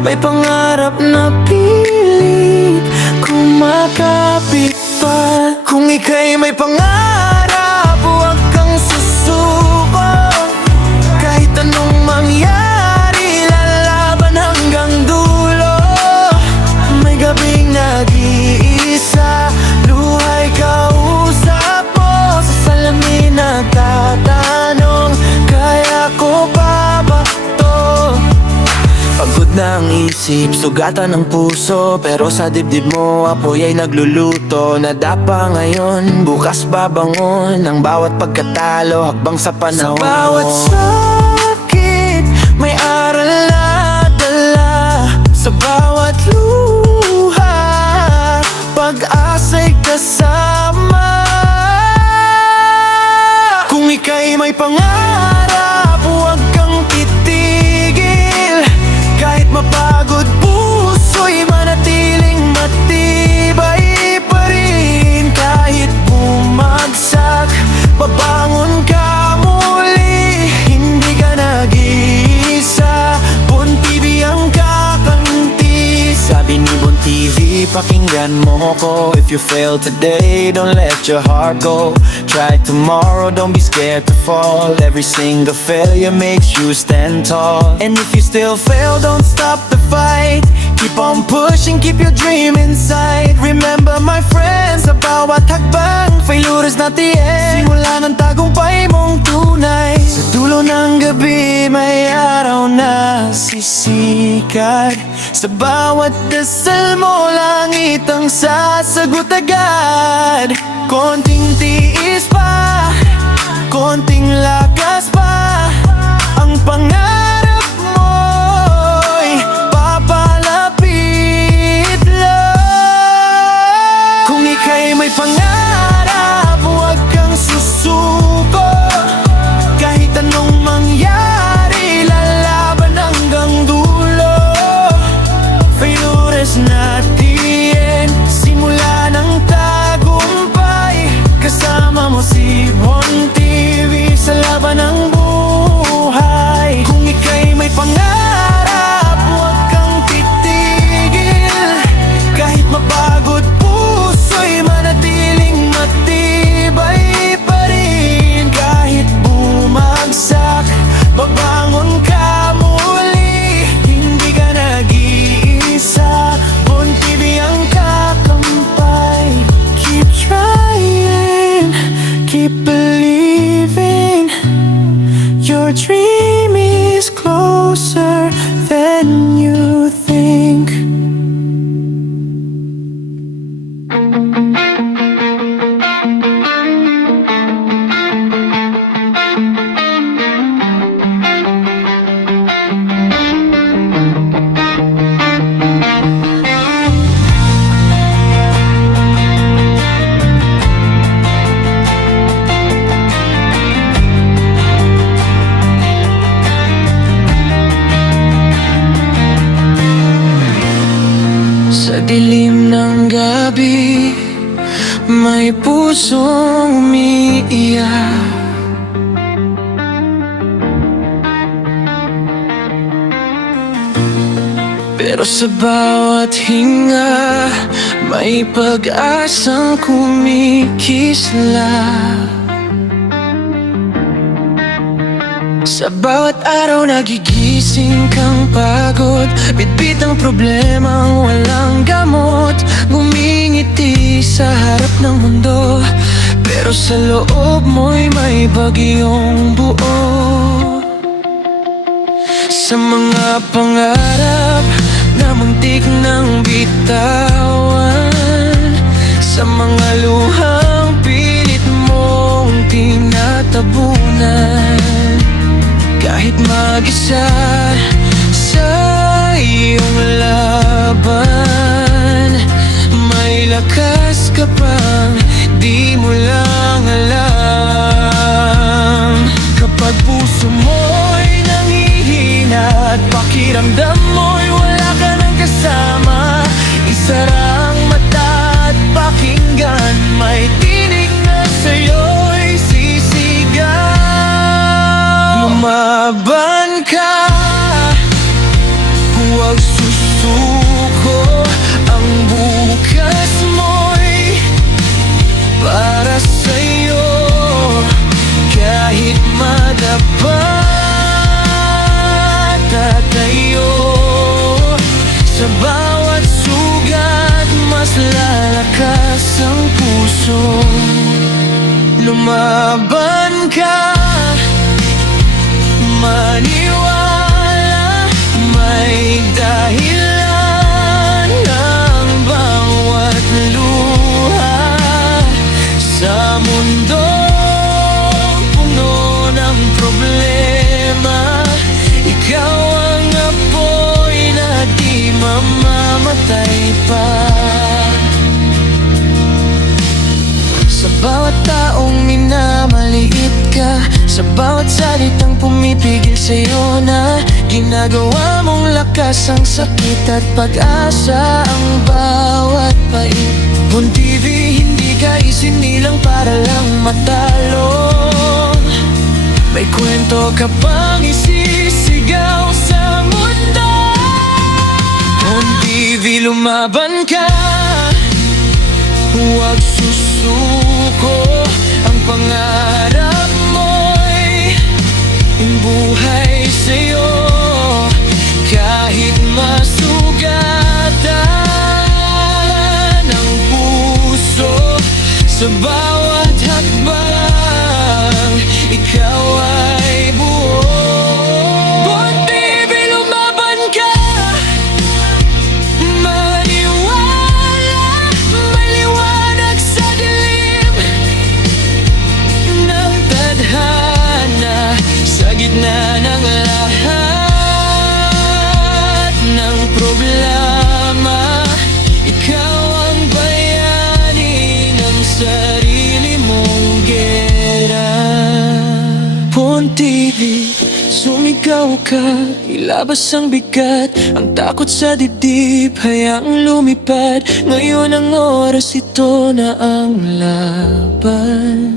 may pangarap na pilit kumakapit pa. Kung ika'y may pangarap, huwag kang susuko. Kahit anong mangyari, lalaban hanggang dulo. May gabing nag-iisa, luhay kausap mo. Sa salamin nagtatanong, kaya ko pa ba to? Pagod na ang isip, sugatan ng puso, pero sa dibdib mo apoy ay nagluluto. Nadapa ngayon, bukas babangon. Ang bawat pagkatalo, hakbang sa panahon. Sa bawat sakit, may aral na dala. Sa bawat luha, pag-asa'y kasama. Kung ika'y may pangarap, huwag kang titigil. Kahit mapagod, puso'y manatiling matibay pa rin. Kahit bumagsak, babangon ka muli. Hindi ka nag-iisa, Bon TV ang kakamti. Sabi ni Bon TV, pakinggan mo ko. If you fail today, don't let your heart go. Try tomorrow, don't be scared to fall. Every single failure makes you stand tall. And if you still fail, don't stop the fight. Keep on pushing, keep your dream inside. Remember my friends, sa bawat hakbang, failure is not the end. Simula ng tagumpay mong tunay. Sa dulo ng gabi, may araw na sisikat. Sa bawat dasal mo, langit ang sasagot agad. Konting tiis pa, konting lakas pa, ang pangarap mo'y papalapit lang. Kung ika'y may pangarap, huwag kang susuko. Kahit anong mangyari, lalaban hanggang dulo. Failure is not the end, simula ng tagumpay. Kasama mo si Bon TV sa laban ng buhay. Kung ika'y may pangarap, huwag kang titigil. Kahit mapagod, puso'y manatiling matibay pa rin. Kahit bumagsak, babangon ka muli. Hindi ka nag-iisa, Bon TV ang kakampay. Keep trying, keep believing. Your dream is closer than you think. Sa dilim ng gabi, may pusong umiiyak. Pero sa bawat hinga, may pag-asang kumikislap. Sa bawat araw nagigising kang pagod, bitbit ang problemang walang gamot. Ngumingiti sa harap ng mundo, pero sa loob mo'y may bagyong buo. Sa mga pangarap na muntik ng bitawan, sa mga luhang pilit mong tinatabunan. Kahit mag-isa sa iyong laban, may lakas ka pang di mo lang alam. Kapag puso mo'y nangihina at pakiramdam mo'y wala ka ng kasama, isara ang mata at pakinggan, may tinig na sa'yo'y sisigaw. Lumaban ka, huwag susunod. Sa bawat salitang pumipigil sa'yo na ginagawa mong lakas ang sakit at pag-asa ang bawat pait. Bon TV, hindi ka isinilang para lang matalo. May kwento ka pang isisigaw sa mundo. Bon TV, lumaban ka, huwag susuko. Ang pangarap mo'y buhay sa'yo. Kahit masugatan ang puso, sa bawat hakbang ikaw ay buo. Bon TV, lumaban ka, maniwala, may liwanag sa dilim ng tadhana. Sa gitna ng lahat ng problema, ikaw ang bayani ng sarili mong gera. Bon TV, sumigaw ka, ilabas ang bigat, ang takot sa dibdib, hayaang lumipad. Ngayon ang oras, ito na ang laban.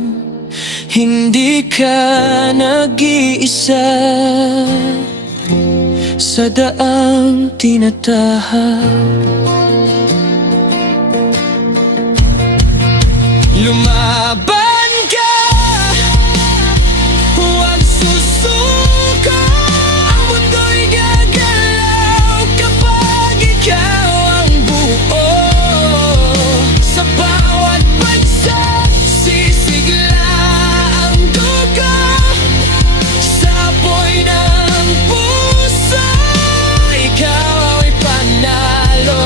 Hindi ka nag-iisa sa daang tinatahak. Lumaban ka, huwag susuko. Ang mundo'y gagalaw kapag ikaw ang buo. Sa bawat bagsak, sisigla ang dugo. Sa apoy ng puso, ikaw ay panalo.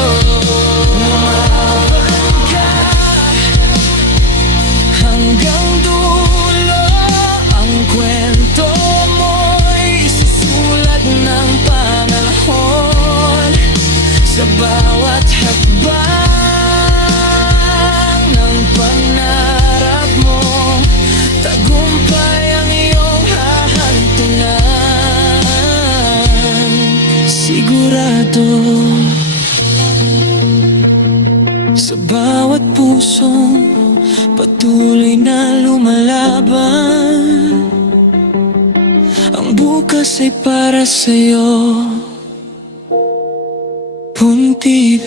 Lumaban ka hanggang dulo. Ang kwento mo'y isusulat ng panahon. Sa bawat hakbang ng pangarap mo, tagumpay ang iyong hahantungan. Sigurado sa bawat pusong patuloy na lumalaban, ang bukas ay para sa'yo. Bon TV.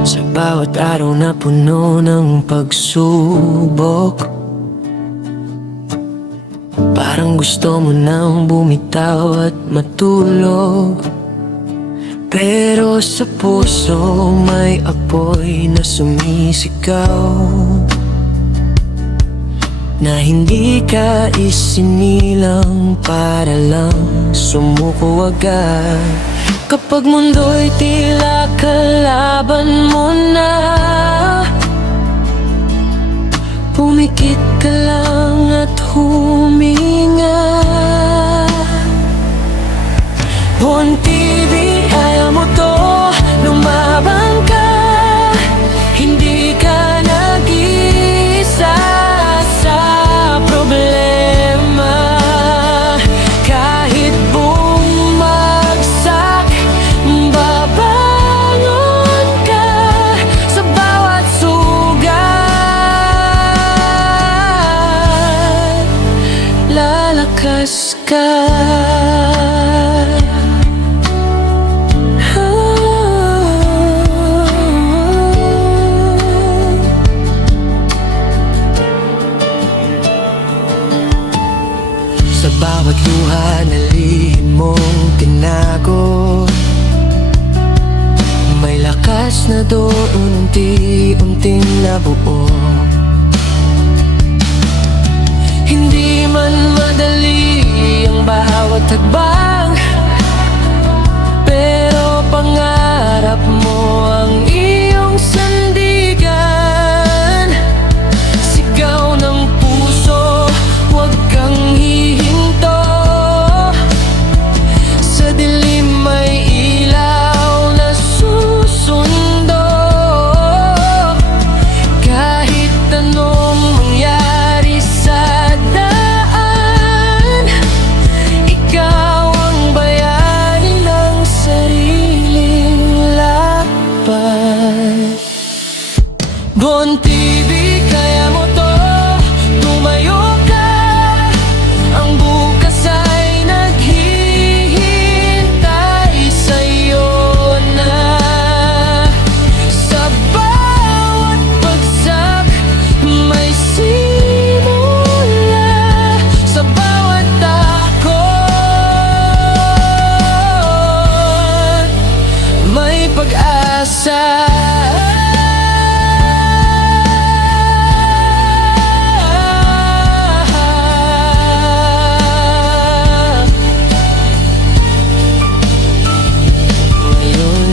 Sa bawat araw na puno ng pagsubok, parang gusto mo nang bumitaw at matulog. Pero sa puso may apoy na sumisigaw, na hindi ka isinilang para lang sumuko agad. Kapag mundo'y tila kalaban mo na, pumikit ka lang at huminga. Bon TV, ayaw mo to, lumaban ka. Hindi ka nag-iisa sa problema. Kahit bumagsak, babangon ka. Sa bawat sugat, lalakas ka. Sa bawat luha na lihim mong tinago, may lakas na doon unti-unting nabuo. Hindi man madali ang bawat hakbang, pero pangarap mo ang iyong sandigan. Sigaw ng puso, Ngayon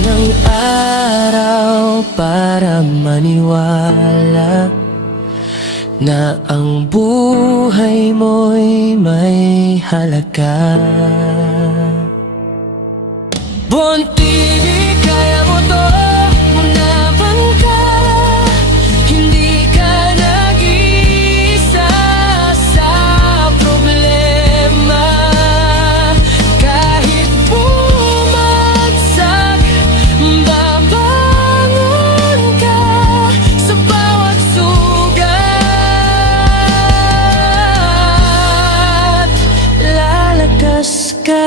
ang araw para maniwala na ang buhay mo'y may halaga. Bon TV, kaya mo to, munaban ka. Hindi ka nag-iisa sa problema. Kahit bumagsak, babangon ka sa bawat sugat. Lalakas ka.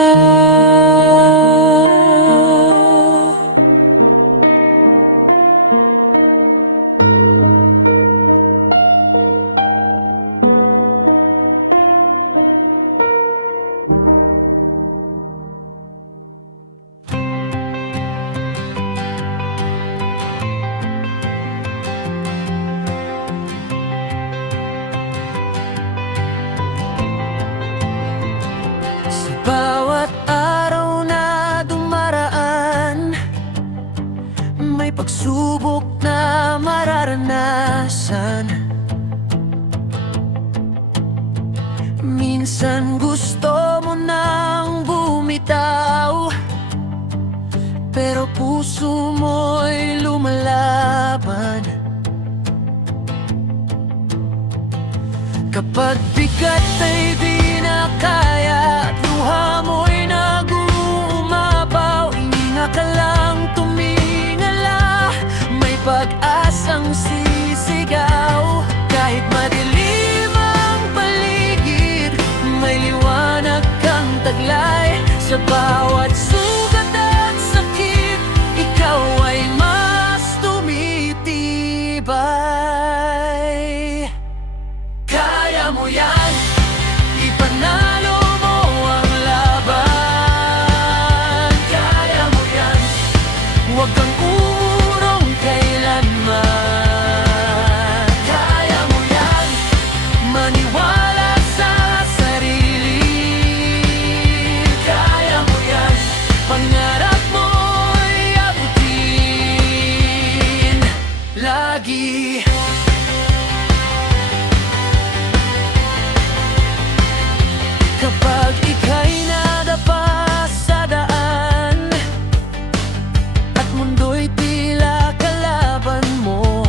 Sa bawat araw na dumaraan, may pagsubok na mararanasan. Minsan gusto mo nang bumitaw, pero puso mo'y lumalaban. Kapag bigat ay di na kaya at luha mo'y nag-uumapaw, hininga ka lang, tumingala, may pag-asang sisigaw. Kahit madilim ang paligid, may liwanag kang taglay. Sa bawat sugat at sakit, ikaw ay mas tumitibay. Kaya mo yan, ipanalo mo ang laban. Kaya mo yan, huwag kang urong kailanman. Kaya mo yan, maniwala sa sarili. Kaya mo yan, pangarap mo'y abutin lagi. Kapag ika'y nadapa sa daan at mundo'y tila kalaban mo,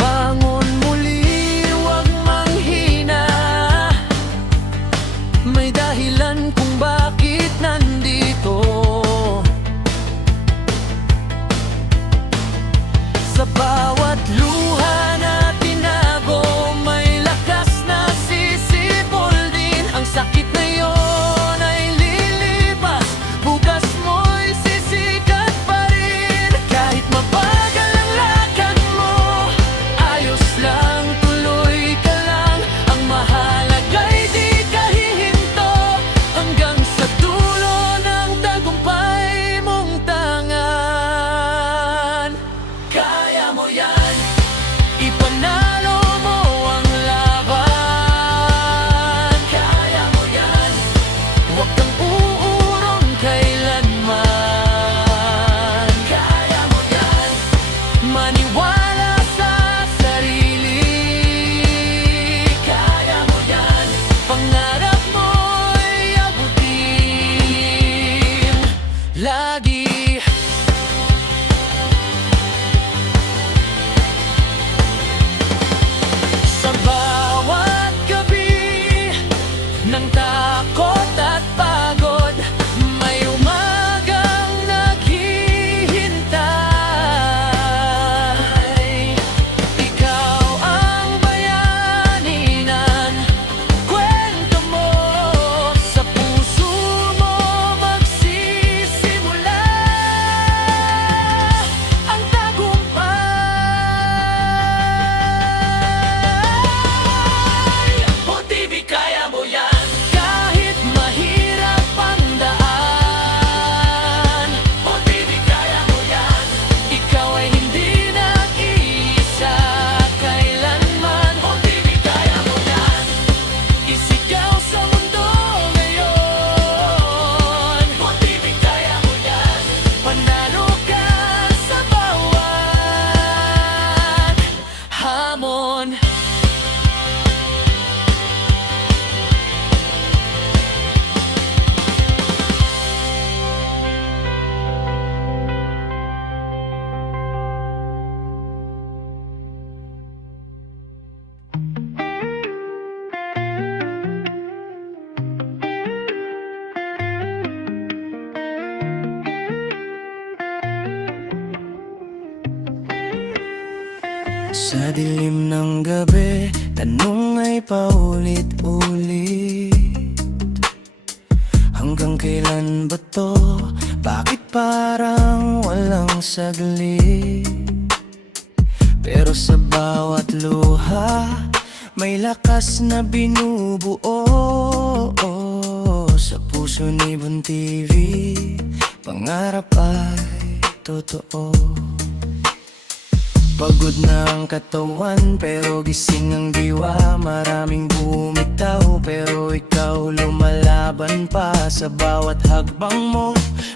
bangon muli, huwag manghina. May dahilan kung bakit nandito. Sa bawat luha na tinago, may lakas na sisipol din. Ang sakit na yon ay lilipas, bukas mo'y sisikat pa rin. Kahit mabagal ang lakad mo, ayos lang, tuloy ka lang. Ang mahalaga'y di ka hihinto, hanggang sa dulo ng tagumpay mong tangan. Kaya mo yan, ipanalo mo ang laban. Kaya mo yan, huwag kang uurong kailanman. Kaya mo yan, maniwala sa sarili. Kaya mo yan, pangarap mo'y abutin lagi. Sa bawat gabi ng takot at pagod, may umagang naghihintay. Ikaw ang bayanihan, kwento mo sa puso mo magsisimula ang tagumpay. O TV, kaya mo yan. Kahit mahirap Sa dilim ng gabi, tanong ay paulit-ulit. Hanggang kailan ba to? Bakit parang walang saglit? Pero sa bawat luha, may lakas na binubuo. Sa puso ni Bon TV, pangarap ay totoo. Pagod na ang katawan pero gising ang diwa. Maraming bumitaw pero ikaw lumalaban pa. Sa bawat hagbang mo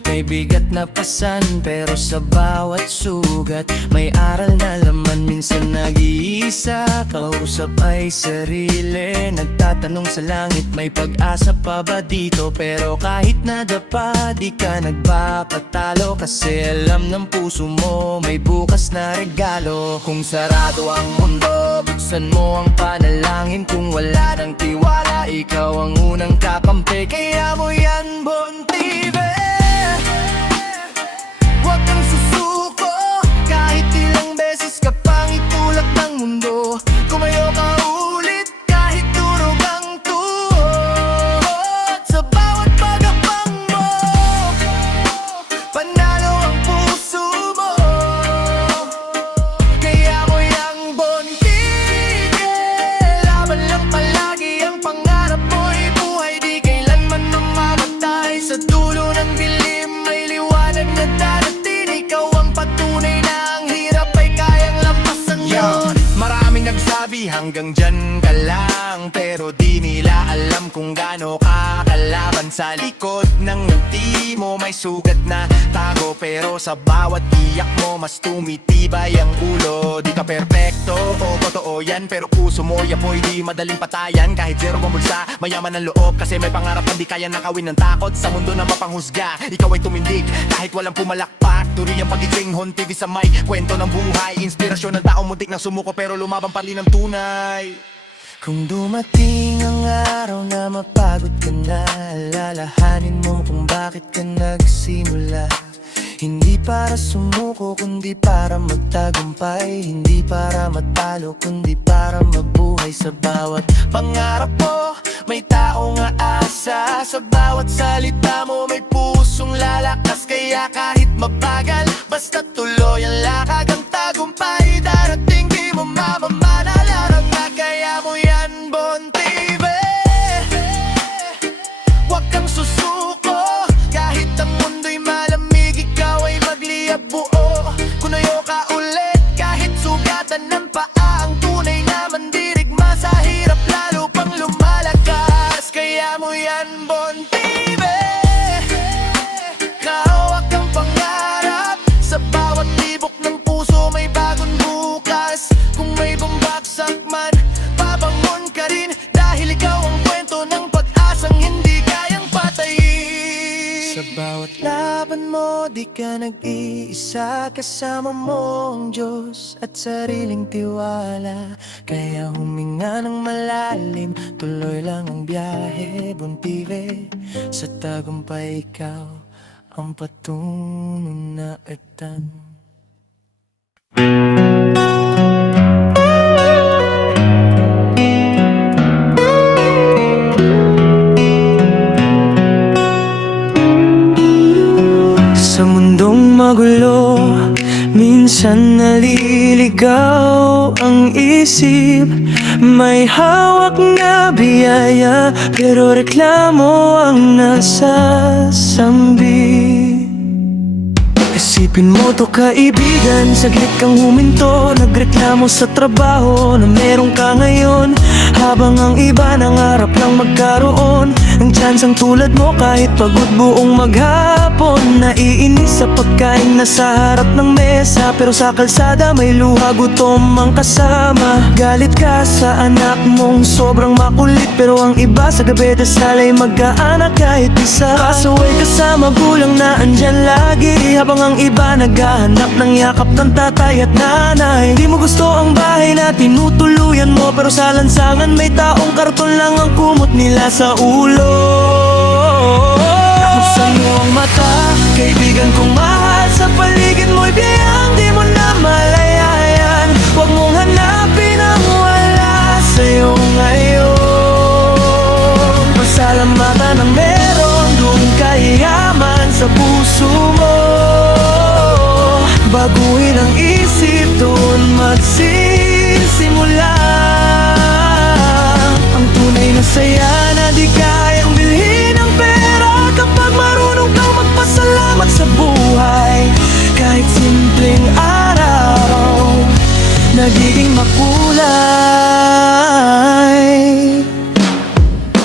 may bigat na pasan, pero sa bawat sugat may aral na laman. Minsan nag-iisa, kausap ay sarili. Nagtatanong sa langit, may pag-asa pa ba dito? Pero kahit nadapa, di ka nagpapatalo. Kasi alam ng puso mo, may bukas na regalo. Kung sarado ang mundo, buksan mo ang panalangin. Kung wala ng tiwala, ikaw ang unang kakampi. Kaya mo yan, Bon TV. Huwag kang susuko, kahit ilang beses ka pang itulak ng mundo. Kumayo ka ulit, kahit durog ang tuhod. Sa bawat pagapang mo, panalo ang puso mo. Kaya mo yang Bon TV. Laban lang palagi ang pangarap mo'y buhay. Di kailanman mamamatay. Sa dulo ng dilim may liwanag na darating. Ikaw ang patunay na ang hirap ay kayang lampasan yun. Maraming nagsabi hanggang dyan ka lang, pero di nila alam kung gaano ka kalaban. Sa likod ng ngiti mo may sugat na tago, pero sa bawat iyak mo mas tumitibay ang ulo. Di ka perpekto, o totoo yan, pero puso mo yapoy di madaling patayan. Kahit zero ang bulsa, mayaman ang loob, kasi may pangarap na di kaya nakawin ng takot. Sa mundo na mapanghusga, ikaw ay tumindig kahit walang pumalakpak. Turi ang pagiging Bon TV sa mic, kwento ng buhay, inspirasyon ng taong muntik na sumuko pero lumaban pa rin ng tunay. Kung dumating ang araw na mapagod ka na, alalahanin mo kung bakit ka nagsimula. Hindi para sumuko, kundi para magtagumpay. Hindi para matalo, kundi para mabuhay. Sa bawat pangarap mo, may taong aasa. Sa bawat salita mo, may pusong lalakas. Kaya kahit mabagal, basta tuloy ang lakad. Ang tagumpay darating, di mo mamamanalarang na. Kaya mo yan, Bon TV. Huwag kang susuko, kahit ang mundo'y malamig, ikaw ay magliyab buo. Kunayo ka ulit, kahit sugatan ng paa. Ang tunay na mandirigma sa hirap, lalo pang lumalakas. Kaya mo yan, Bon TV. Kahawak ang pangarap, sa bawat tibok ng puso may bagong bukas. Kung may bumbagsak man, babangon ka rin, dahil ikaw ang kwento ng pag-asang hindi kayang patayin. Sa bawat laban mo, di ka nag-iisa. Kasama mo ang Diyos at sariling tiwala. Kaya huminga ng malalim, tuloy lang ang biyahe. Bon TV, sa tagumpay ikaw ang patunong na etan. Sa mundong magulo, minsan naliligaw ang isip. May hawak na biyaya, pero reklamo ang nasasambi. Isipin mo to kaibigan, saglit kang huminto. Nagreklamo sa trabaho na meron ka ngayon, habang ang iba nangarap lang magkaroon ng tsansang tulad mo. Kahit pagod buong maghapon, naiinis sa pagkain na sa harap ng mesa, pero sa kalsada may luha, gutom ang kasama. Galit ka sa anak mong sobrang makulit, pero ang iba sa gabi dasal ay magkaanak kahit isa. Pasaway ka sa magulang na andyan lagi, habang ang iba naghahanap ng yakap ng tatay at nanay. Di mo gusto ang bahay na tinutuluyan mo, pero sa lansangan may taong karton lang ang kumot nila sa ulo. Buksan mo ang mata, kaibigan kong mahal. Sa paligid mo'y biyayang di mo na malayayan. Huwag mong Baguhin ang isip, doon magsisimula ang tunay na saya na di kayang bilhin ng pera. Kapag marunong kang magpasalamat sa buhay, kahit simpleng araw nagiging makulay.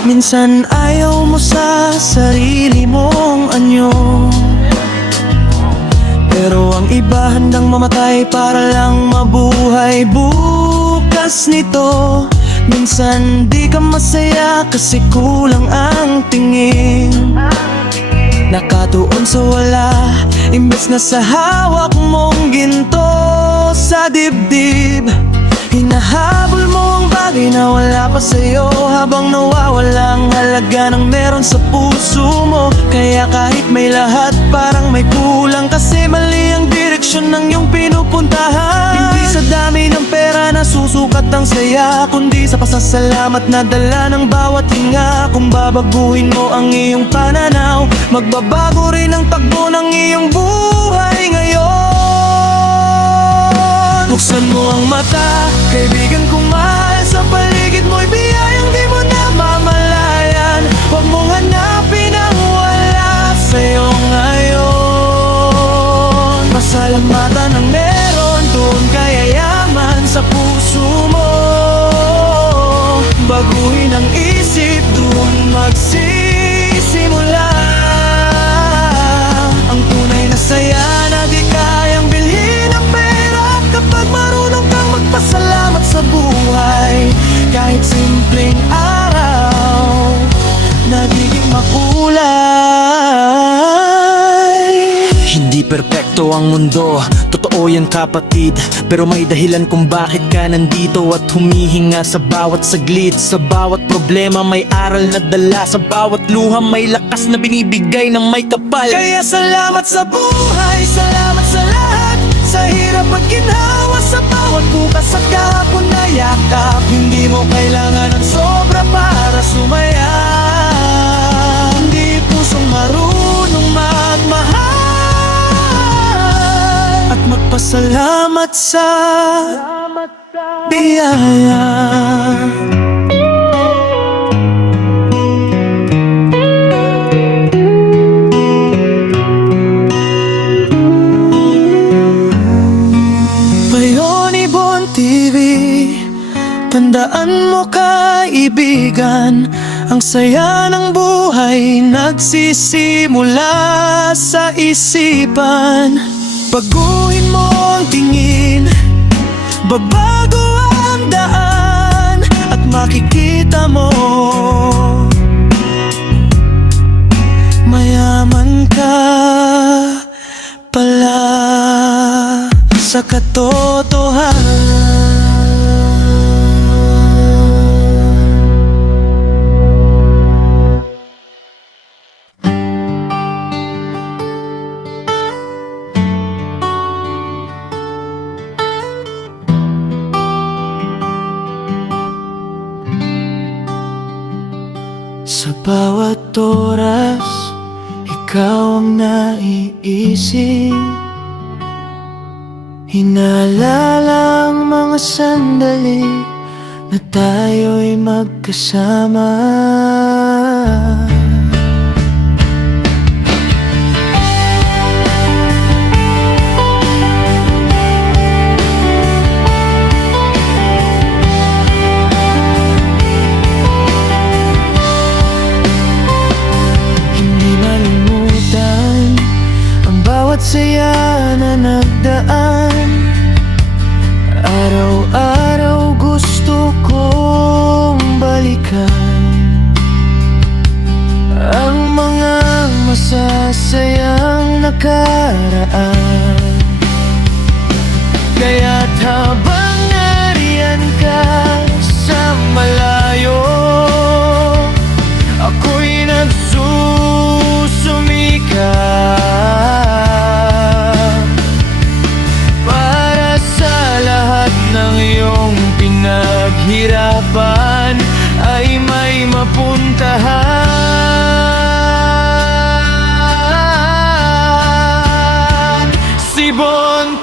Minsan ayaw mo sa sarili mong anyo, pero ang iba handang mamatay para lang mabuhay bukas nito. Minsan di ka masaya kasi kulang ang tingin, nakatuon sa wala imbes na sa hawak mong ginto sa dibdib. Hinahabol mo ang bagay na wala pa sa'yo, habang nawawala ang halaga ng meron sa puso mo. Kaya kahit may lahat, parang may kulang, kasi mali ang direksyon ng iyong pinupuntahan. Hindi sa dami ng pera na susukat ang saya, kundi sa pasasalamat na dala ng bawat hinga. Kung babaguhin mo ang iyong pananaw, magbabago rin ang takbo ng iyong buhay ngayon. Buksan mo ang mata, kaibigan kong mahal, sa paligid mo'y biyayang di mo namamalayan. Huwag mong hanapin ang wala sa'yo ngayon. Pasalamatan ang meron, doon kaya yaman sa puso mo. Baguhin ang isip, doon magsisimula ang tunay na saya na di kayang bilhin ng pera. Kapag marunong kang magpasalamat sa buhay, kahit simpleng araw nagiging makulay. Hindi perpekto ang mundo, totoo yan kapatid, pero may dahilan kung bakit ka nandito at humihinga sa bawat saglit. Sa bawat problema may aral na dala, sa bawat luha may lakas na binibigay ng may kapal. Kaya salamat sa buhay, salamat sa lahat, sa hirap at ginawa, sa bawat bukas at kahapon na yakap. Hindi mo kailangan ng sobra para sumaya, hindi pusong marunong magmahal at magpasalamat sa biyaya. TV, tandaan mo kaibigan, ang saya ng buhay nagsisimula sa isipan. Baguhin mo ang tingin, babago ang daan, at makikita mo mayaman ka pala sa katotohanan. Sa bawat oras, ikaw ang naiisip, hinalala ang mga sandali na tayo'y magkasama. Saya na nagdaan, araw-araw gusto kong balikan ang mga masasayang nakaraan. Kaya't habang nariyan ka sa malayo, ako'y nagsusumikap ng iyong pinaghirapan ay may mapuntahan. Si Bon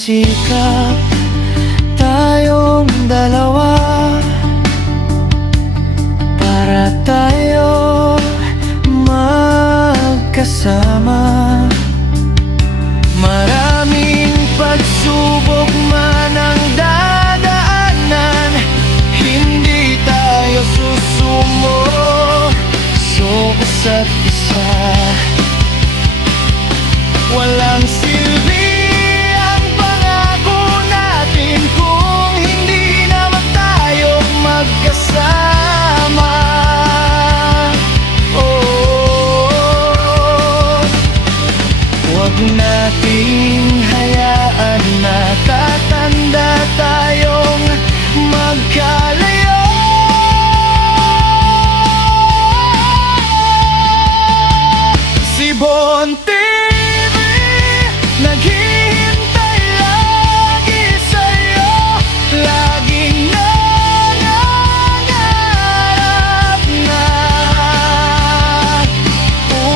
magsikap tayong dalawa para tayo magkasama. Maraming pagsubok man ang dadaanan, hindi tayo susumo sa isa't isa. Walang silbi ang pangako natin kung hindi naman tayo magkasama. Oh, huwag nating hayaan na tatanda tayong magkalayo. Si Bon TV naghihintay lagi sa'yo, laging nangangarap na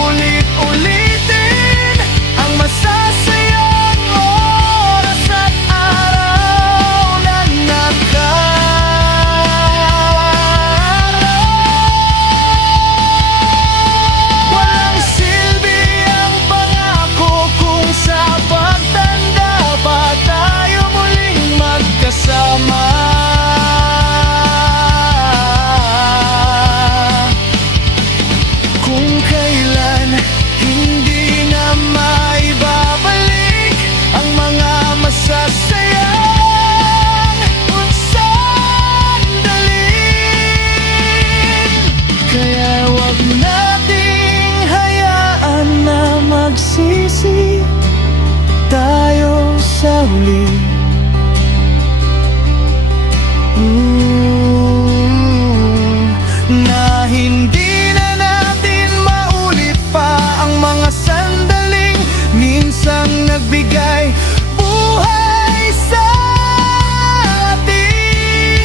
ulit-ulitin ang masasayang oras at araw na nakaraan. Walang silbi ang pangako kung sa pagtanda pa tayo muling magkasama. Kung kailan hindi na maibabalik ang mga masasayang sandali. Kaya wag nating hayaan na magsisi tayo sa huli. Na hindi na natin maulit pa ang mga sandaling minsang nagbigay buhay sa atin.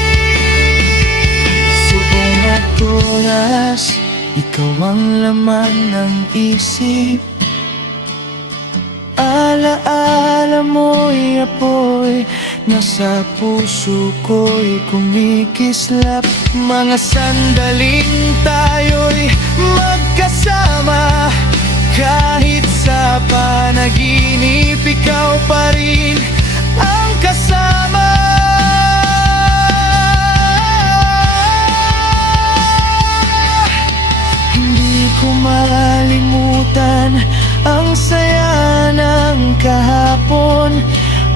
Subong at oras, ikaw ang laman ng isip. Alaala mo'y apoy, nasa puso ko'y kumikislap. Mga sandaling tayo'y magkasama, kahit sa panaginip ikaw pa rin ang kasama. Hindi ko malimutan ang saya ng kahapon.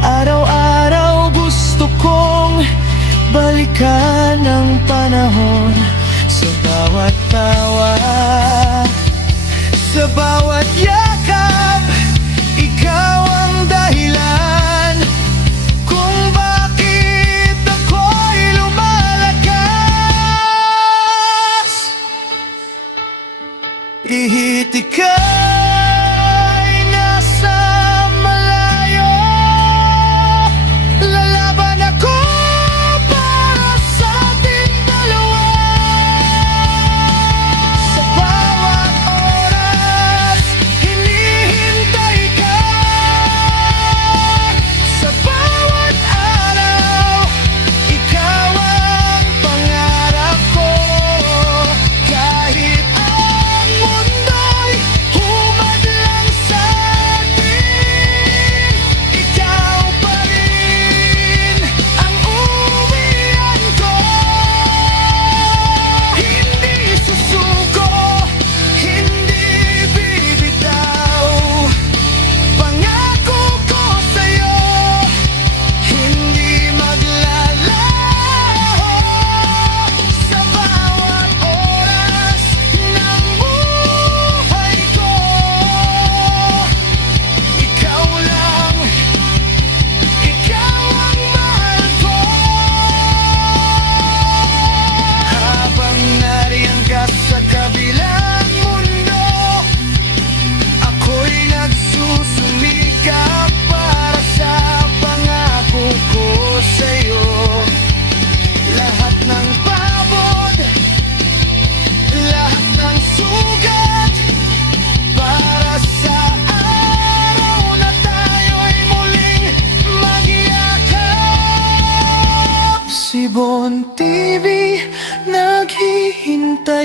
Araw-araw gusto kong balikan ang panahon. Sa bawat tawa, sa bawat yakap, ikaw ang dahilan kung bakit ako'y lumalakas. Ihiti ka'y nasa malayo, lalaban ako para sa ating dalawa. Sa bawat oras, hinihintay ka. Sa bawat araw, ikaw ang pangarap ko. Kahit ang mundo'y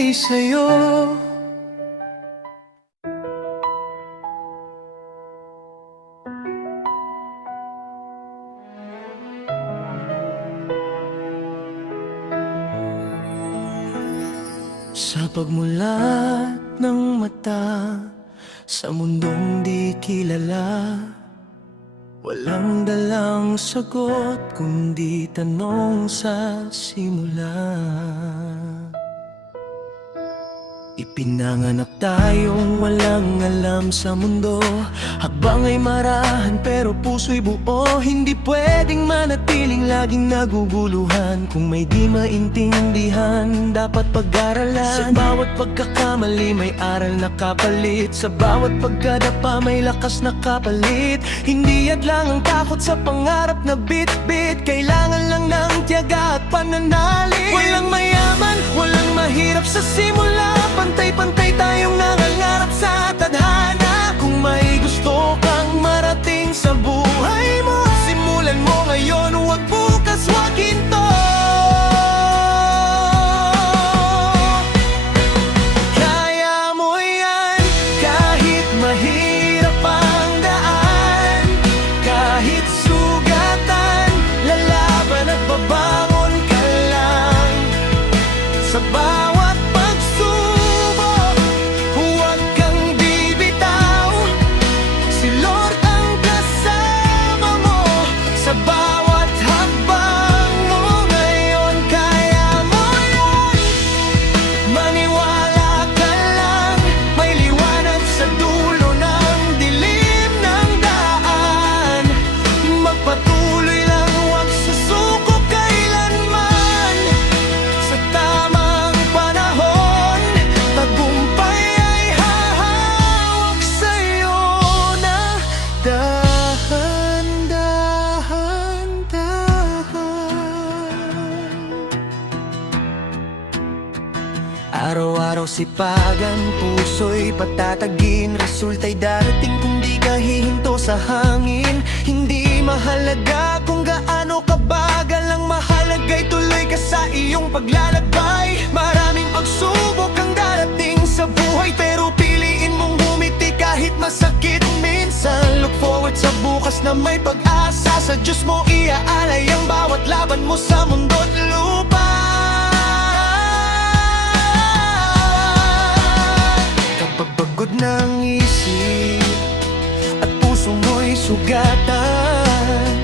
ibibigay sa'yo. Sa pagmulat ng mata sa mundong di kilala, walang dalang sagot kundi tanong sa simula. Ipinanganak tayong walang alam sa mundo, habang ay marahan pero puso'y buo. Hindi pwedeng manatiling laging naguguluhan. Kung may di maintindihan, dapat pag-aralan. Sa bawat pagkakamali may aral na kapalit, sa bawat pagkadapa may lakas na kapalit. Hindi yadlang ang takot sa pangarap na bit-bit, kailangan lang ng tiyaga at pananalig. Walang mayaman, walang mahirap sa simula, pantay-pantay tayong nangangarap sa tadhana. Kung may gusto kang marating sa buhay mo, simulan mo ngayon, huwag bukas, huwag hinto. Kaya mo yan, kahit mahirap ang daan, kahit sugatan, lalaban at babangon ka lang. Sa bawat pagsubok, huwag kang bibitaw, si Lord ang kasama mo. Sa bawat hakbang mo ngayon, kaya mo yan. Maniwala ka lang, may liwanag sa dulo ng dilim ng daan. Magpatuloy lang, huwag susuko kailanman. Sa tamang panahon, tagumpay ay hahawak sa'yo na dahan-dahan. Araw-araw sipagan, puso'y patatagin, resulta'y darating kung di ka hihinto sa hangin. Hindi mahalaga kung gaano kabagal, ang mahalaga'y tuloy ka sa iyong paglalakbay. Maraming pagsubok ang darating sa buhay, pero piliin mong bumiti kahit masakit minsan. Look forward sa bukas na may pag-asa, sa Diyos mo iaalay ang bawat laban mo sa mundo't lupa. Kapag pagod ng isip at puso mo'y sugatan,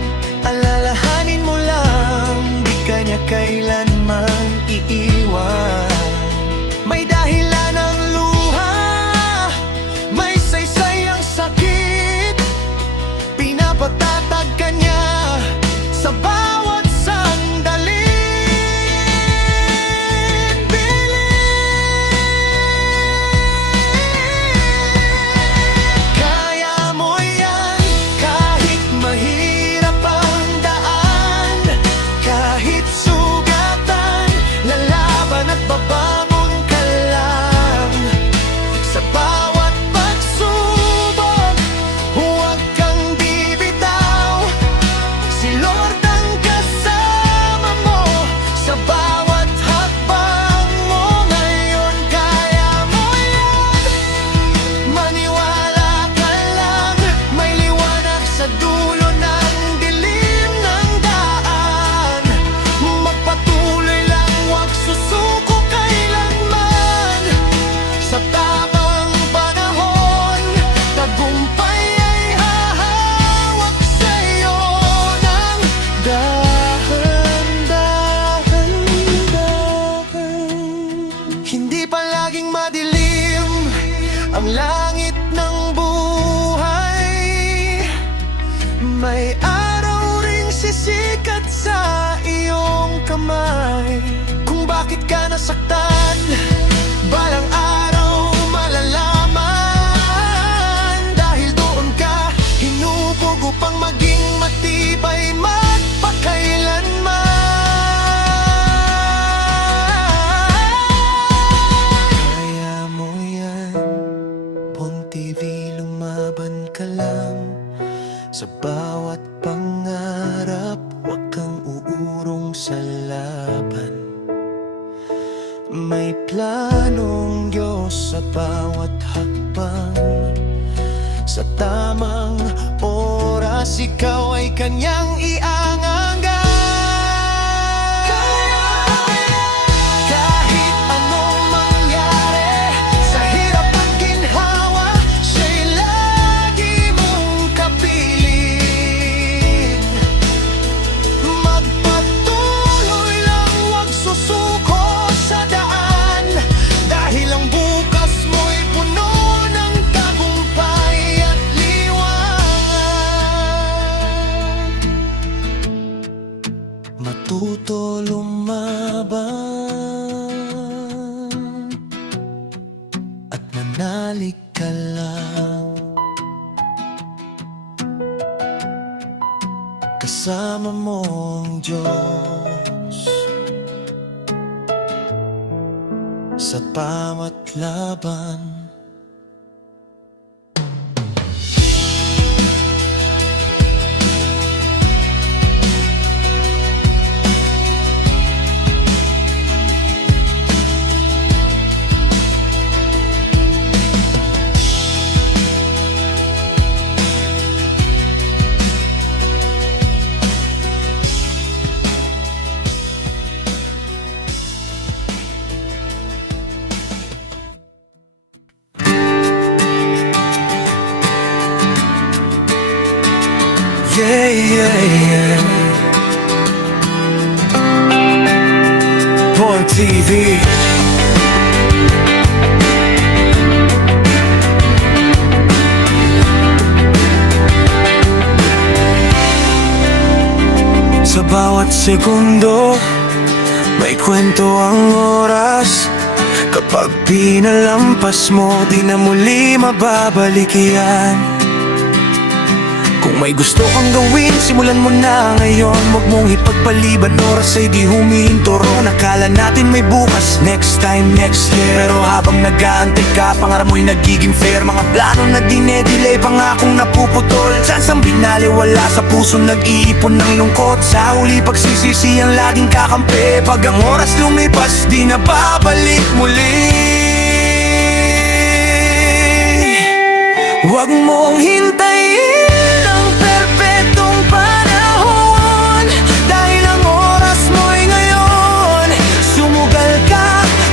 alalahanin mo lang, di ka niya kailanman iiwan. May dahilan ang luha, may saysay ang sakit, pinapatatag ka niya sa bawat sandali. Kaya mo yan, kahit mahirap ang daan, kahit sugatan, lalaban at babangon ka lang. Sa bawat pagsubok, huwag kang bibitaw, si Lord ang kasama mo. Sa bawat hakbang mo ngayon, kaya mo yan. Maniwala ka lang, may liwanag sa dulo ng dilim ng daan. Magpatuloy lang, huwag susuko kailanman. Sa tamang panahon, tagumpay ay hahawak sa'yo ng dahan-dahan. Hindi palaging madilim ang langit ng buhay, may araw ring sisikat sa iyong kamay. Kung bakit ka nasaktan, balang araw malalaman, dahil doon ka hinubog upang maging matibay magpakailanman. Kaya mo yan, Pon TV, lumaban ka lang. Sa bawat pangarap, huwag kang uurong sa laban. May plano bawat hakbang. Sa tamang oras, ikaw ay kanyang iangangga. Kahit anong mangyari, sa hirap at ginhawa, siya'y lagi mong kapiling. Magpatuloy lang, huwag susuko sa daan, dahil ang bukas mo'y puno ng tagumpay at liwanag. Matuto lumaban at manalig ka lang. Kasama mo ang Diyos sa bawat laban. Yeah, yeah, yeah. Porn TV. Sa bawat segundo, may kwento ang oras. Kapag pinalampas mo, di na muli mababalik yan. Kung may gusto kang gawin, simulan mo na ngayon. Huwag mong ipagpaliban, oras ay di humihinto ron. Akala natin may bukas, next time, next year. Pero habang nag-aantay ka, pangarap mo'y nagiging fair. Mga plano na dinedelay, pangakong napuputol. Sansang binaliwala sa puso, nag-iipon ng lungkot. Sa huli pagsisisi ang laging kakampi. Pag ang oras lumipas, di na babalik muli. Huwag mong hintayin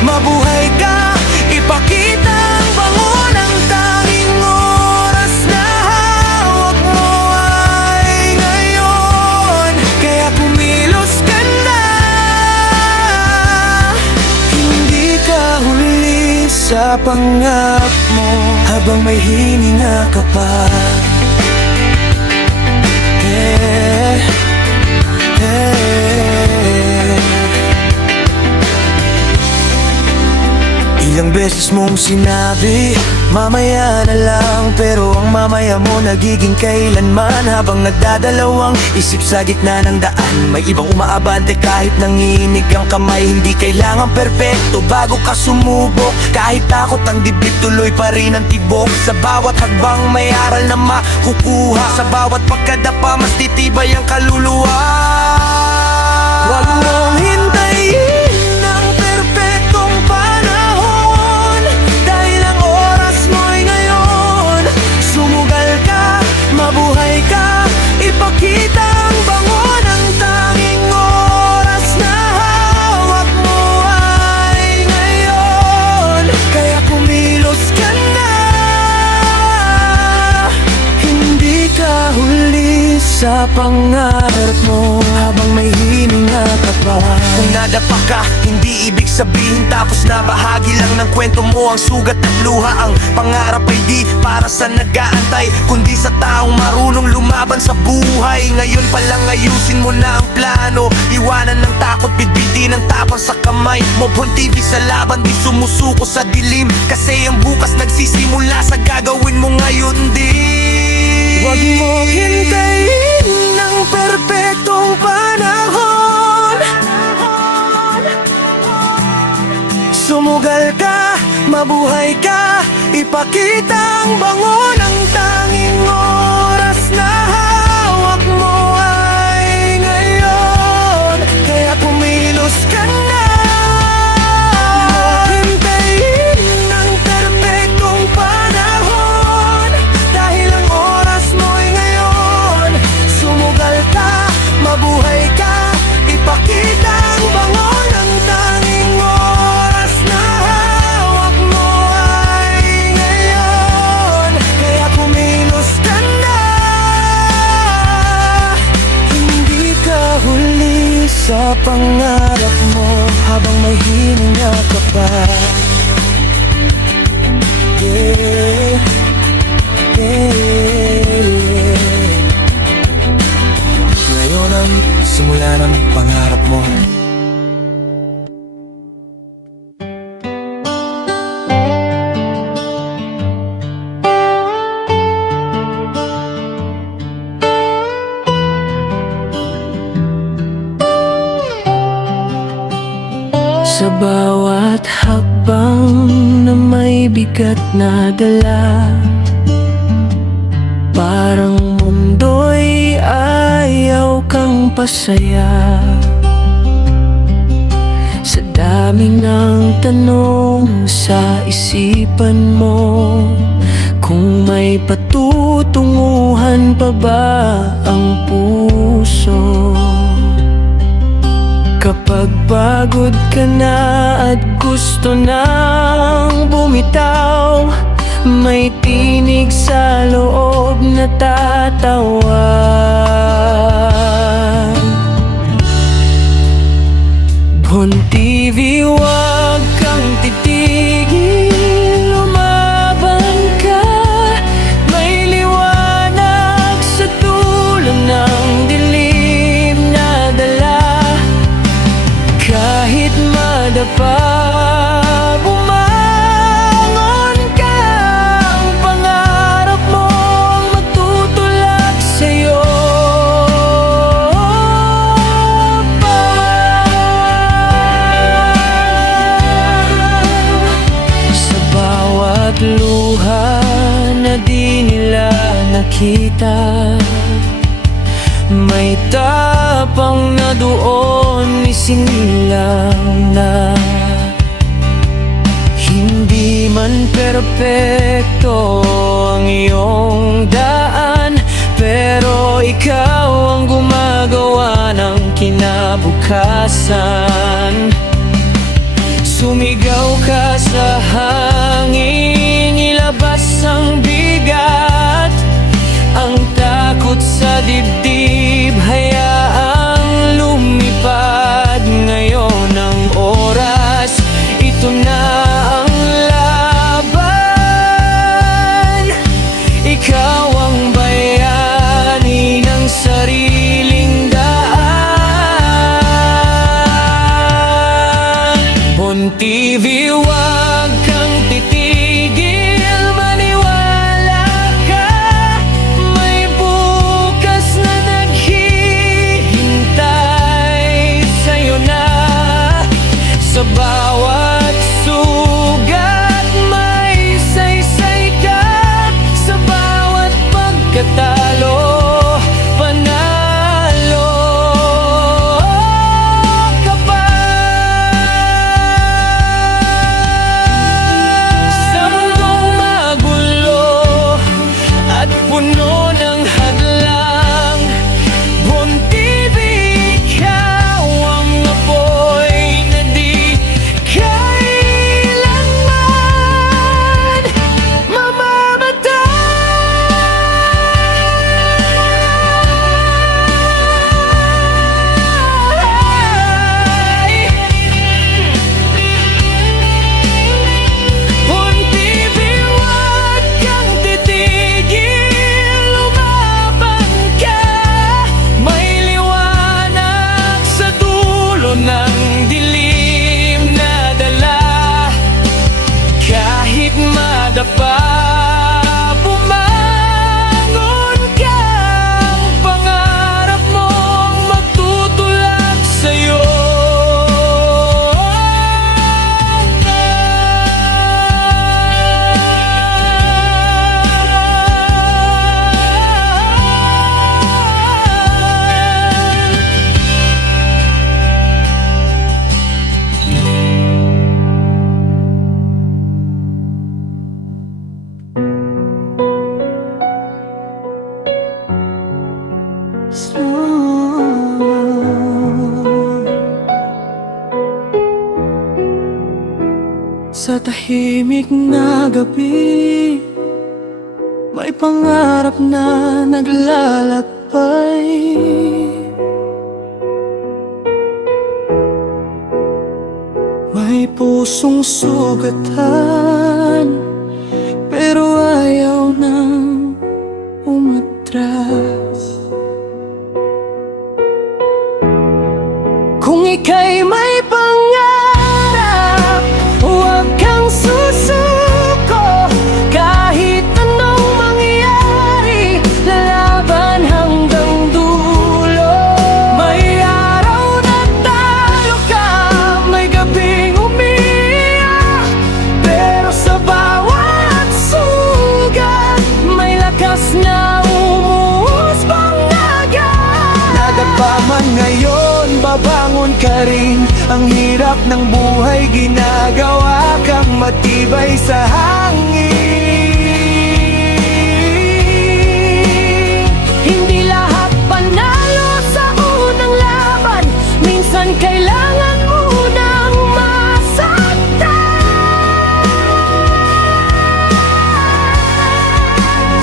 mabuhay ka, ipakita ang bango ng tanging oras na hawak mo ay ngayon. Kaya kumilos ka na, hindi ka huli sa pangarap mo habang may hininga ka pa. Ilang beses mong sinabi, mamaya na lang. Pero ang mamaya mo nagiging kailanman. Habang nagdadalawang isip sa gitna ng daan, may ibang umaabante kahit nanginig ang kamay. Hindi kailangan perpekto bago ka sumubok. Kahit takot ang dibdib, tuloy pa rin ang tibok. Sa bawat hagbang may aral na makukuha. Sa bawat pagkadapa, mas titibay ang kaluluwa. Huwag mong hintayin ang perpektong panahon, dahil ang oras mo'y ngayon. Sumugal ka, mabuhay ka, ipakita ang bango ng tanging oras na hawak mo ay ngayon. Kaya kumilos ka na, hindi ka huli sa pangarap mo habang may hininga ka pa. Kung nadapa ka, hindi ibig sabihin tapos na. Bahagi lang ng kwento mo ang sugat at luha. Ang pangarap ay di para sa nag-aantay, kundi sa taong marunong lumaban sa buhay. Ngayon pa lang ayusin mo na ang plano. Iwanan ng takot, bitbitin ang tapang sa kamay. Mobon TV sa laban, di sumusuko sa dilim. Kasi ang bukas nagsisimula sa gagawin mo ngayon din. Huwag mong hintayin ang perpektong panahon. Sumugal ka, mabuhay ka, ipakita ang bango ng tanging oras na hawak mo ay ngayon. Kaya kumilos ka na, hintayin ang perpektong ba pangarap mo habang may hininga ka pa? Yeah, yeah. Ngayon ang simula ng pangarap mo. Sa bawat hakbang na may bigat na dala, parang mundo'y ayaw kang pasaya. Sa dami ng tanong sa isipan mo, kung may patutunguhan pa ba ang puso. Kapag pagod ka na at gusto nang bumitaw, may tinig sa loob na tatawag. Bon TV, huwag kang titigil, lumaban ka. May liwanag sa dulo ng dilim na dala. Kahit madapa, bumangon ka. Ang pangarap mo ang magtutulak sa'yo pa. Sa bawat luha na di nila nakita, may tapang na doon isinilang na. Hindi man perpekto ang iyong daan, pero ikaw ang gumagawa ng kinabukasan. Sumigaw ka sa hangin, ilabas ang bigat, ang takot sa dibdib, hayaang lumipad. Ngayon ang oras, ito na ang laban. Ikaw ang bayani ng sariling daan. Bon TV, huwag kang titigil, maniwala ka. May bukas na naghihintay sa'yo na. Sa bawat sugat may saysay ka, sa bawat pagkatalo panalo ka pa. Sa mundong magulo at puno ng hadlang, Bon TV, ikaw ang apoy na di kailanman mamamatay. Bon TV, huwag kang titigil, lumaban ka. May liwanag sa dulo ng dilim na dala. Kahit madapa, bumangon ka. Ang pangarap mong magtutulak sa'yo. Sa tahimik na gabi, may pangarap na naglalakbay. pusong sugatan, pero ayaw nang umatras. Kung ika'y may pangarap, huwag kang susuko. Kahit anong mangyari, lalaban hanggang dulo. May araw na talo ka, may gabing umiiyak, pero sa bawat sugat, may lakas na umuus pangagat. Nadapa man ngayon, babangon ka rin. Ang hirap ng buhay, ginagawa kang matibay sa hangin. Hindi lahat panalo sa unang laban, minsan kailangan mo nang masaktan.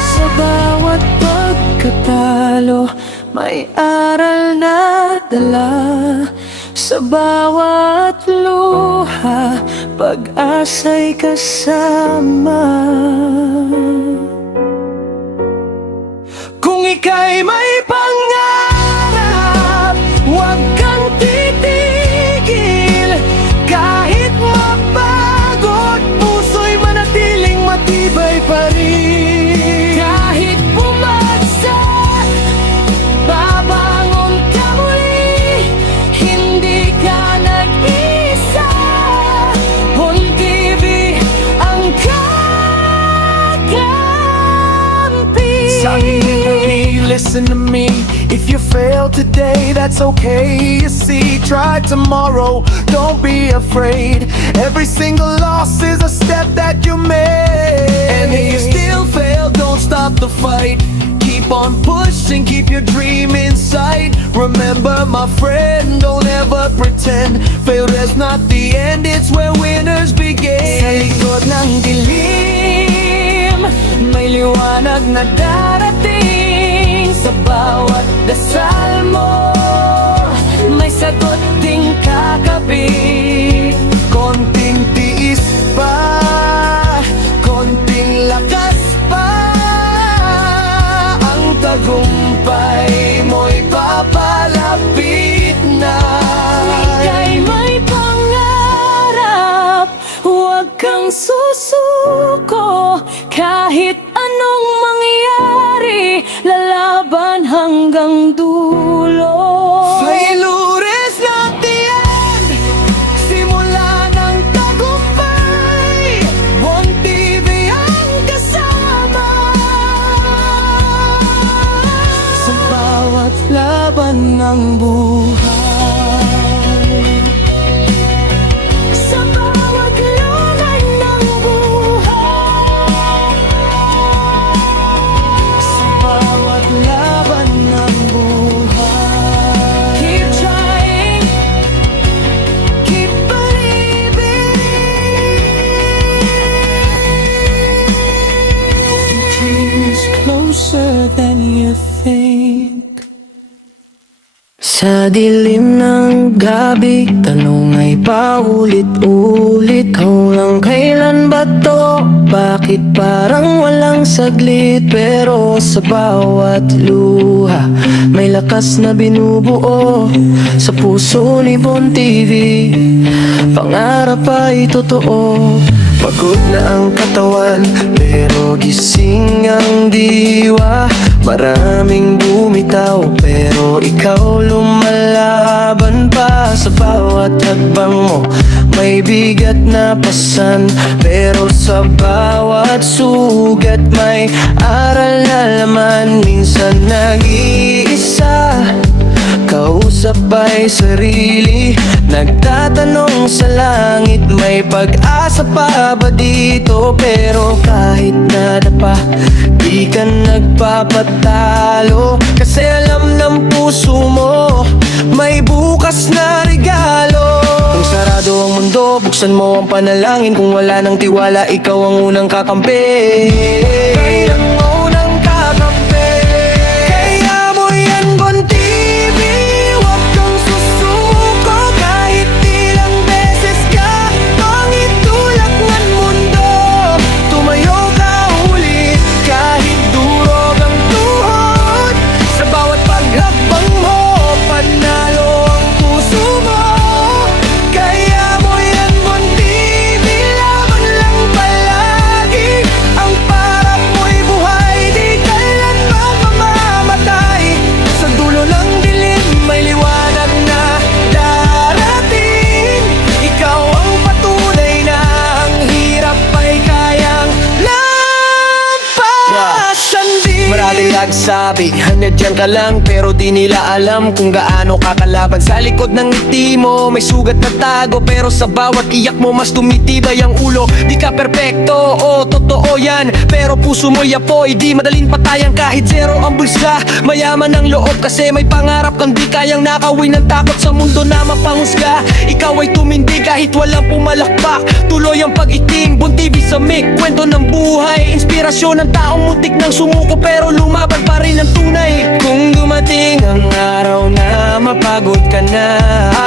Sa bawat pagkatalo, may aral na dala. Sa bawat luha, pag-asa'y kasama. Kung ika'y may pangarap, huwag kang titigil. Kahit mapagod, puso'y manatiling matibay pa rin. Kahit bumagsak, babangon ka muli. Hindi ka nag-isa. Bon-TV ang kakampi. Listen to me. If you fail today, that's okay. You see, try tomorrow. Don't be afraid. Every single loss is a step that you made. And if you still fail, don't stop the fight. Keep on pushing, keep your dream in sight. Remember, my friend, don't ever pretend failure's not the end, it's where winners begin. Sa likod ng dilim, may liwanag na darating. Sa bawat dasal mo, may sagot ding kakabit. Konting tiis pa, konting lakas pa, ang tagumpay mo'y papalapit na. Ika'y may pangarap, huwag kang susuko. Kahit anong mangyari, lalaban hanggang dulo. Failure is not the end, simula ng tagumpay. Bon-TV ang kasama. Sa bawat laban ng buhay, sa bawat laban ng buhay, sa bawat laban ng buhay. Keep trying, keep believing. Your dream is closer than you think. Sa dilim ng gabi, tanong ay paulit-ulit. Hanggang kailan ba to? Bakit parang walang saglit? Pero sa bawat luha, may lakas na binubuo. Sa puso ni Bon-TV, pangarap ay totoo. Pagod na ang katawan, pero gising ang diwa. Maraming bumitaw, pero ikaw lumalaban pa. Sa bawat hakbang mo, may bigat na pasan, pero sa bawat sugat, may aral na laman. Minsan nag-iisa, kausap ay sarili. Nagtatanong sa langit, may pag-asa pa ba dito? Pero kahit nadapa, di ka nagpapatalo. Kasi alam ng puso mo, may bukas na regalo. Kung sarado ang mundo, buksan mo ang panalangin. Kung wala ng tiwala, ikaw ang unang kakampi. Kaya ang unang kakampi. Kaya mo yan, Bon-TV, huwag kang susuko. Kahit ilang beses ka nagsabi nandiyan ka lang, pero di nila alam kung gaano kakalaban. Sa likod ng ngiti mo may sugat na tago, pero sa bawat iyak mo mas tumitibay ang ulo. Di ka perpekto, oo totoo yan, pero puso mo yapoy, di madaling patayan. Kahit zero ang bulsa, mayaman ang loob, kasi may pangarap kang di kayang nakawin ng takot sa mundo na mapangusga. Ikaw ay tumindi kahit walang pumalakpak, tuloy ang pag-iting, buntibi sa mic, kwento ng buhay, inspirasyon ng taong muntik nang sumuko pero lumaban pa rin ang tunay. Kung dumating ang araw na mapagod ka na,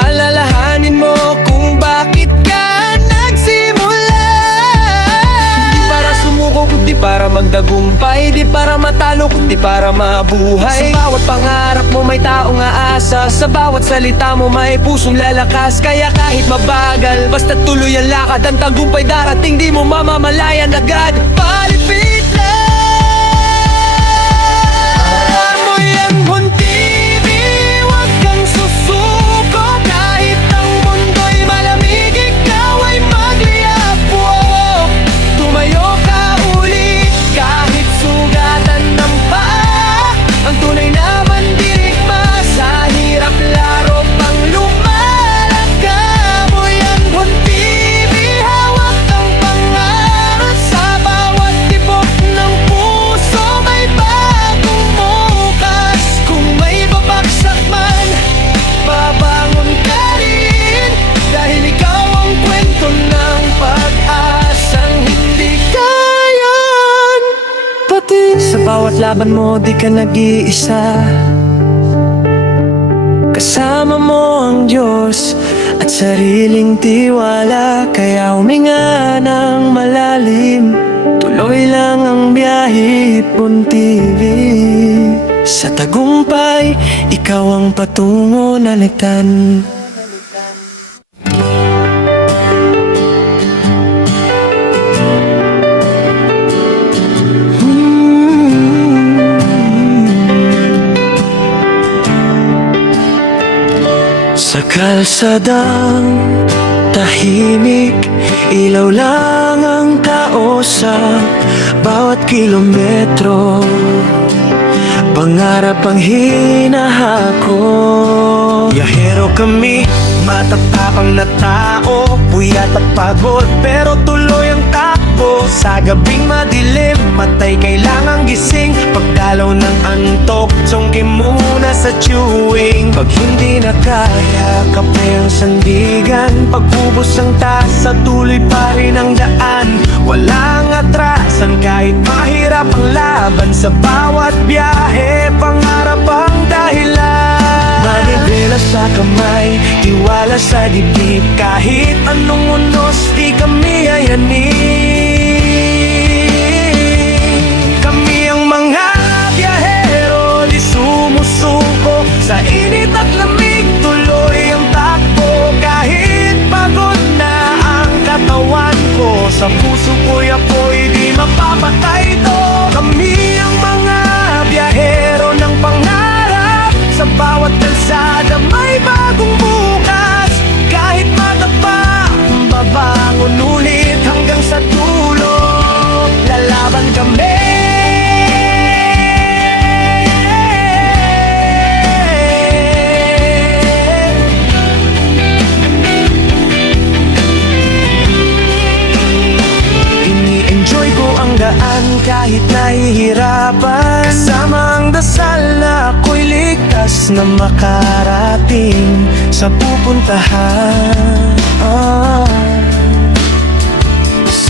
alalahanin mo kung bakit ka nagsimula. Di para sumuko kundi para magdagumpay, di para matalo kundi para mabuhay. Sa bawat pangarap mo may taong aasa, sa bawat salita mo may pusong lalakas. Kaya kahit mabagal, basta tuloy ang lakad, ang tagumpay darating, di mo mamamalayan agad. Palipit lang amoy ang buntibi, huwag kang susuko. Kahit ang mundo'y malamig, ikaw ay magliyap. Tumayo ka ulit kahit sugatan ng paa, ang tunay na mandirigma sa hirap laro pang lumalagam. Amoy ang buntibi, hawak ang pangarap, sa bawat tibok ng puso may bagong bukas. Kung may babagsak man, babangon ka rin, dahil ikaw ang kwento ng pag-asang hindi kayang pati. Sa bawat laban mo di ka nag-iisa, kasama mo ang Diyos at sariling tiwala. Kaya huminga ng malalim, tuloy lang ang biyahe, buntibi. Sa tagumpay, ikaw ang patungo na ligtan. Sa kalsadang tahimik, ilaw lang ang kausap. Bawat kilometro, pangarap ang hinahako. Biyahero kami, matatapang na tao, puyat at pagod, pero tuloy ang takbo. Sa gabing madilim, matay kailangang gising. Pagdalaw ng antok, sungki muna sa chewing. Pag hindi na kaya, kape ang sandigan. Pag-ubos ang tasa, tuloy pa rin ang daan. Walang atrasan kahit mahirap ang laban. Sa bawat biyahe, pangarap ang dahilan. Manibela sa kamay, tiwala sa dibdib. Kahit anong unos, di kami ayanin. Kami ang mga biyahero, di sumusuko. Sa init at lamig, tuloy ang takbo. Kahit pagod na ang katawan ko, sa puso ko'y apoy, di mapapatay to. Kami ang mga biyahero ng pangarap, sa bawat kalsada may bagong bukas. Kahit matapa, babangon ulit hanggang sa dulo. Lalaban kami. Ini-enjoy ko ang daan kahit nahihirapan. Kasama ang dasal na ako'y ligtas na makarating sa pupuntahan.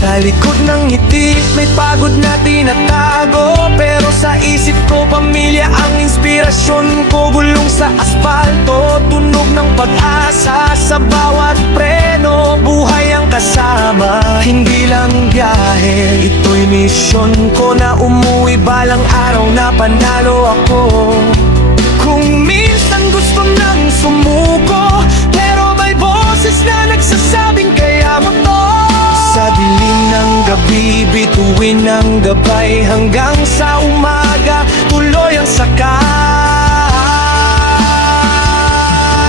Sa likod ng ngiti may pagod na tinatago, pero sa isip ko pamilya ang inspirasyon ko. Gulong sa asfalto, tunog ng pag-asa. Sa bawat preno, buhay ang kasama. Hindi lang biyahe, ito'y misyon ko, na umuwi balang araw na panalo ako. Kung minsan gusto nang sumuko, pero may boses na nagsasabing kaya mo to. Sa dilim ng gabi, bituin ang gabay, hanggang sa umaga, tuloy ang sakay.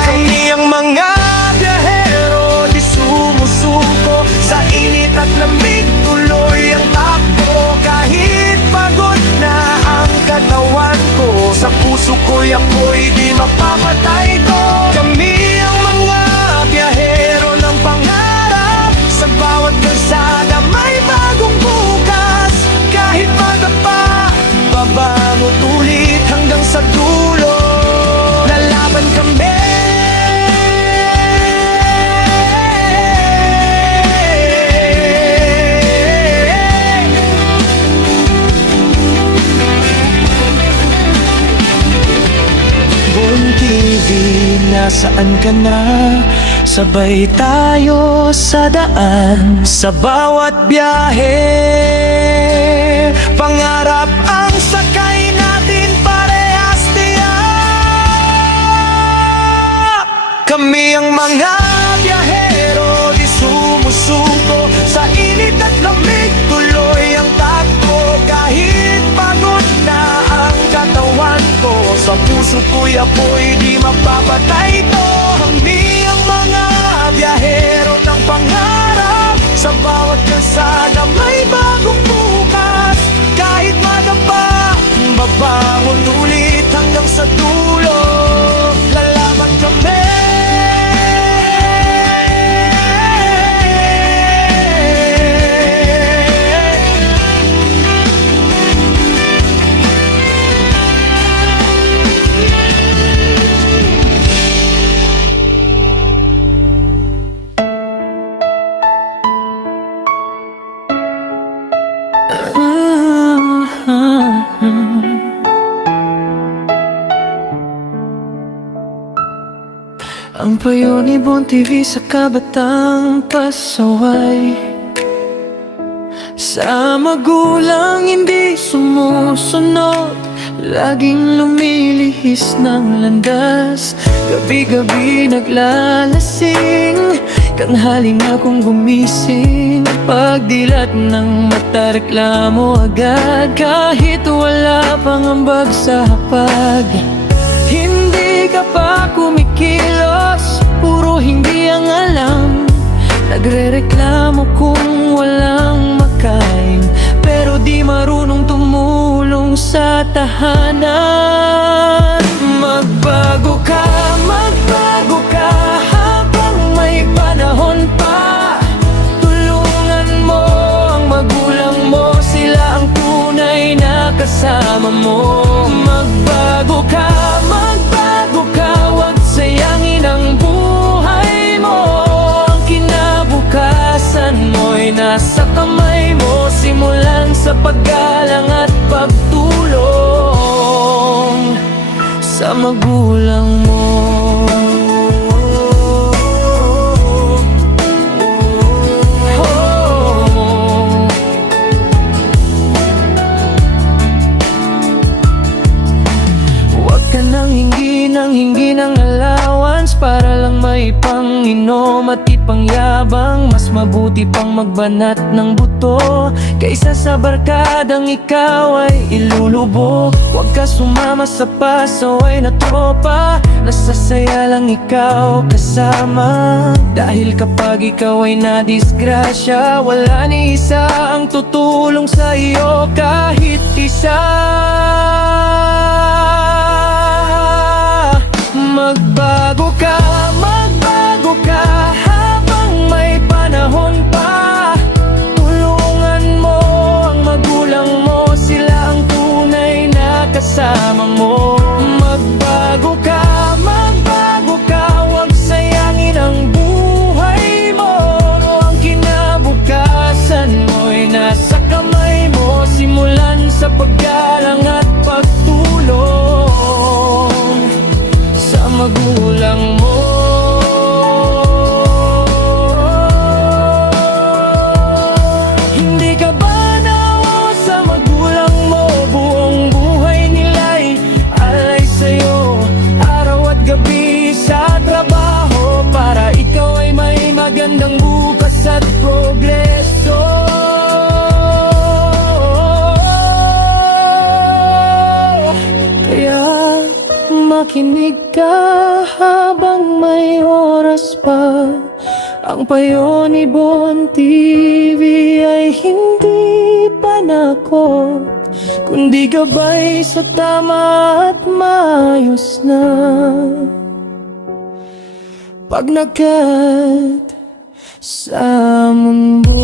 Kami ang mga biyahero, di sumusuko. Sa init at lamig, tuloy ang takbo. Kahit pagod na ang katawan saan ka na. Sabay tayo sa daan, sa bawat biyahe. Pangarap ang sakay natin, parehas tiyak. Kami ang mga biyahero, di sumusuko sa init at lamig, tuloy ang takbo. Kahit pagod na ang katawan ko, sa puso ko'y apoy di mapapatay to. Kami ang mga biyahero ng pangarap, sa bawat kalsada may bagong bukas. Kahit madapa, babangon ulit hanggang sa dulo. Lalaban kami. Ang payo ni Bon TV sa kabatang pasaway, sa magulang hindi sumusunod, laging lumilihis ng landas. Gabi-gabi naglalasing, tanghaling akong gumising. Pagdilat ng mata, reklamo agad, kahit wala pang ambag sa hapag. Hindi ka pa kumikilos, puro hindi ang alam. Nagrereklamo kung walang makain, pero di marunong tumulong sa tahanan. Magbago ka habang may panahon pa. Tulungan mo ang magulang mo, sila ang tunay na kasama mo. Magbago ka, wag sayangin ang buhay mo. Ang kinabukasan mo'y nasa kamay mo, simulan sa paggalang at pagtulong sa magulang mo. Hingi ng allowance para lang may panginom at ipangyabang. Mas mabuti pang magbanat ng buto kaysa sa barkadang ikaw ay ilulubog. Huwag ka sumama sa pasaway na tropa, nasasaya lang ikaw kasama. Dahil kapag ikaw ay nadisgrasya, wala ni isa ang tutulong sa iyo, kahit isa. Magbago ka habang may panahon pa. Tulungan mo ang magulang mo, sila ang tunay na kasama mo. Magbago ka, wag sayangin ang buhay mo. Ang kinabukasan mo'y nasa kamay mo, simulan sa paggalang at pagtulong sa magulang mo. Hindi ka ba naawa sa magulang mo? Buong buhay nila'y alay sa'yo, araw at gabi sa trabaho, para ikaw ay may magandang bukas at progreso. Makinig ka habang may oras pa. Ang payo ni Bon TV ay hindi panako, kundi gabay sa tama at maayos na pagnagat sa mundo.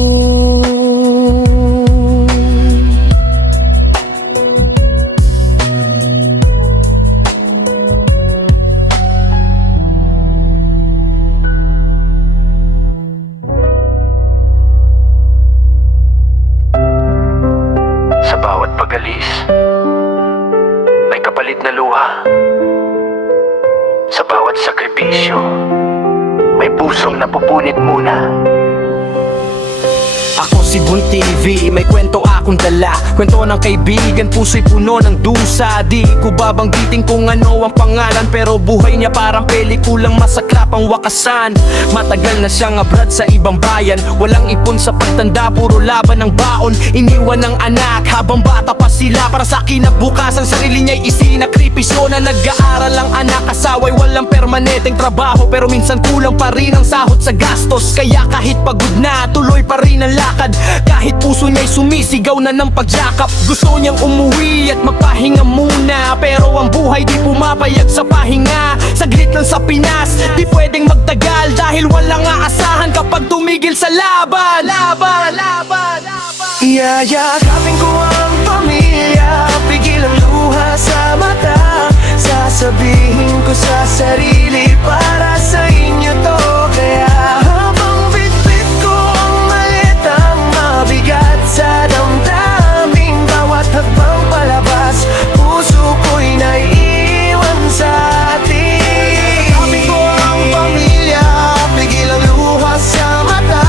Pag-alis, may kapalit na luha. Sa bawat sakripisyo, may pusong napupunit muna. Ako si Bun TV, may kwento akong dala. Kwento ng kaibigan, puso'y puno ng dusa. Di ko babanggitin kung ano ang pangalan, pero buhay niya parang pelikulang masaklap ang wakasan. Matagal na siyang abroad sa ibang bayan, walang ipon sa pagtanda, puro laban ng baon. Iniwan ng anak habang bata pa sila, para sa kinabukasan sarili niya'y isinakripisyo. Na nag-aaral ang anak, asawa'y walang permanenteng trabaho, pero minsan kulang pa rin ang sahod sa gastos. Kaya kahit pagod na, tuloy pa rin ang lakad. Kahit puso niya'y sumisigaw na ng pagyakap. Gusto niyang umuwi at magpahinga muna, pero ang buhay di pumapayag sa pahinga. Saglit lang sa Pinas, di pwedeng magtagal, dahil walang aasahan kapag tumigil sa laban. Iyayakapin ko ang pamilya, pigil ang luha sa mata. Sasabihin ko sa sarili, para sa inyo to. Kaya habang bitbit ko ang malitang mabigat sa damdamin, bawat hagbang palabas, puso ko'y naiiwan sa atin. Iyayakapin ko ang pamilya, pigil ang luha sa mata.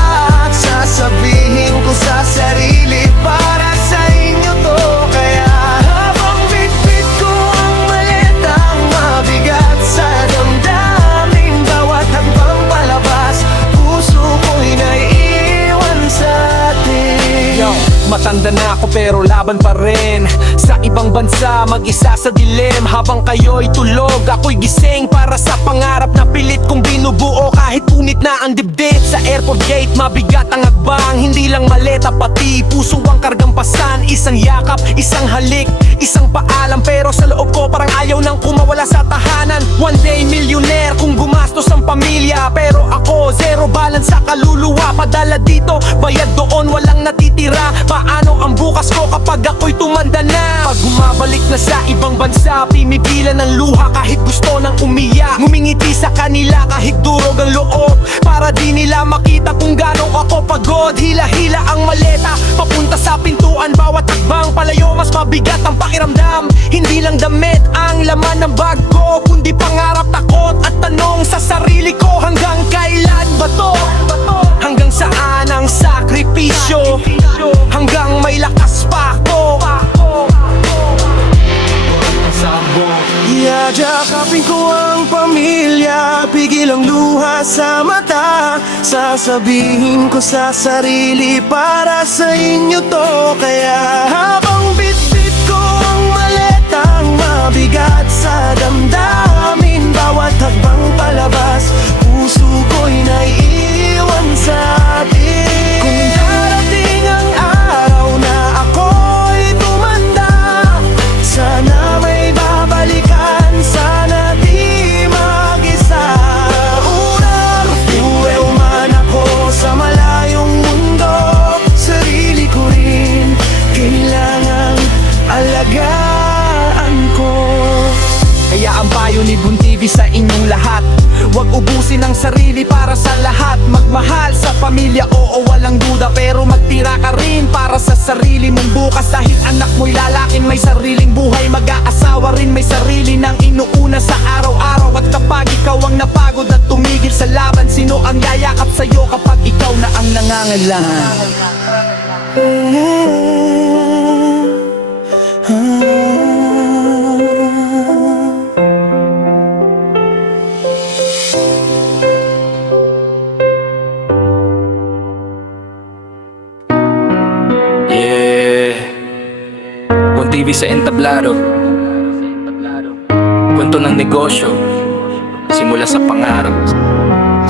Sasabihin ko sa sarili, para sa inyo to. Kaya habang bitbit ko ang malitang mabigat sa damdamin, bawat hagbang palabas, puso ko'y naiiwan sa atin. Yo, matanda na ako pero laban pa rin. Sa ibang bansa, mag-isa sa dilim. Habang kayo'y tulog, ako'y gising para sa pangarap na pilit kong binubuo. Kahit punit na ang dibdib sa airport gate, mabigat ang agbang. Hindi lang maleta, pati puso ang kargang pasan. Isang yakap, isang halik, isang paalam, pero sa loob ko parang ayaw nang kumawala sa tahanan. One day millionaire kung gumastos ang pamilya, pero ako zero balance sa kaluluwa. Padala dito, bayad doon, walang natitira. Paano ang bukas ko kapag ako'y tumanda na? Pag bumabalik na sa ibang bansa, pimipilan ng luha kahit gusto nang umiyak. Ngumingiti sa kanila kahit durog ang loob, para di nila makita kung gano'ng ako pagod. Hila-hila ang maleta, papunta sa pintuan. Bawat takbang palayo, mas mabigat ang pakiramdam. Hindi lang damit ang laman ng bag ko, kundi pangarap, takot at tanong sa sarili ko. Hanggang kailan ba to? Hanggang saan ang sakripisyo? Hanggang may lakas pa ako. Iyayakapin ko ang pamilya, pigil ang luha sa mata. Sasabihin ko sa sarili, para sa inyo to. Kaya habang bitbit ko ang maletang mabigat sa damdamin, bawat hagbang palabas, puso ko'y naiiwan sa atin. Kung darating ang araw na ako'y tumanda, sana may babalikan, sana di mag-isa. Unang uwi man ako sa malayong mundo, sarili ko rin kailangang alagaan ko. Kaya ang payo ni Bun TV sa inyong lahat, huwag ubusin ang sarili para sa lahat. Magmahal sa pamilya, oo walang duda, pero magtira ka rin para sa sarili mong bukas. Dahil anak mo'y lalaking may sariling buhay, mag-aasawa rin may sarili ng inuuna sa araw-araw. At kapag ikaw ang napagod at tumigil sa laban, sino ang yayakap sa'yo kapag ikaw na ang nangangailangan? TV sa entablado, kwento ng negosyo, simula sa pangarap.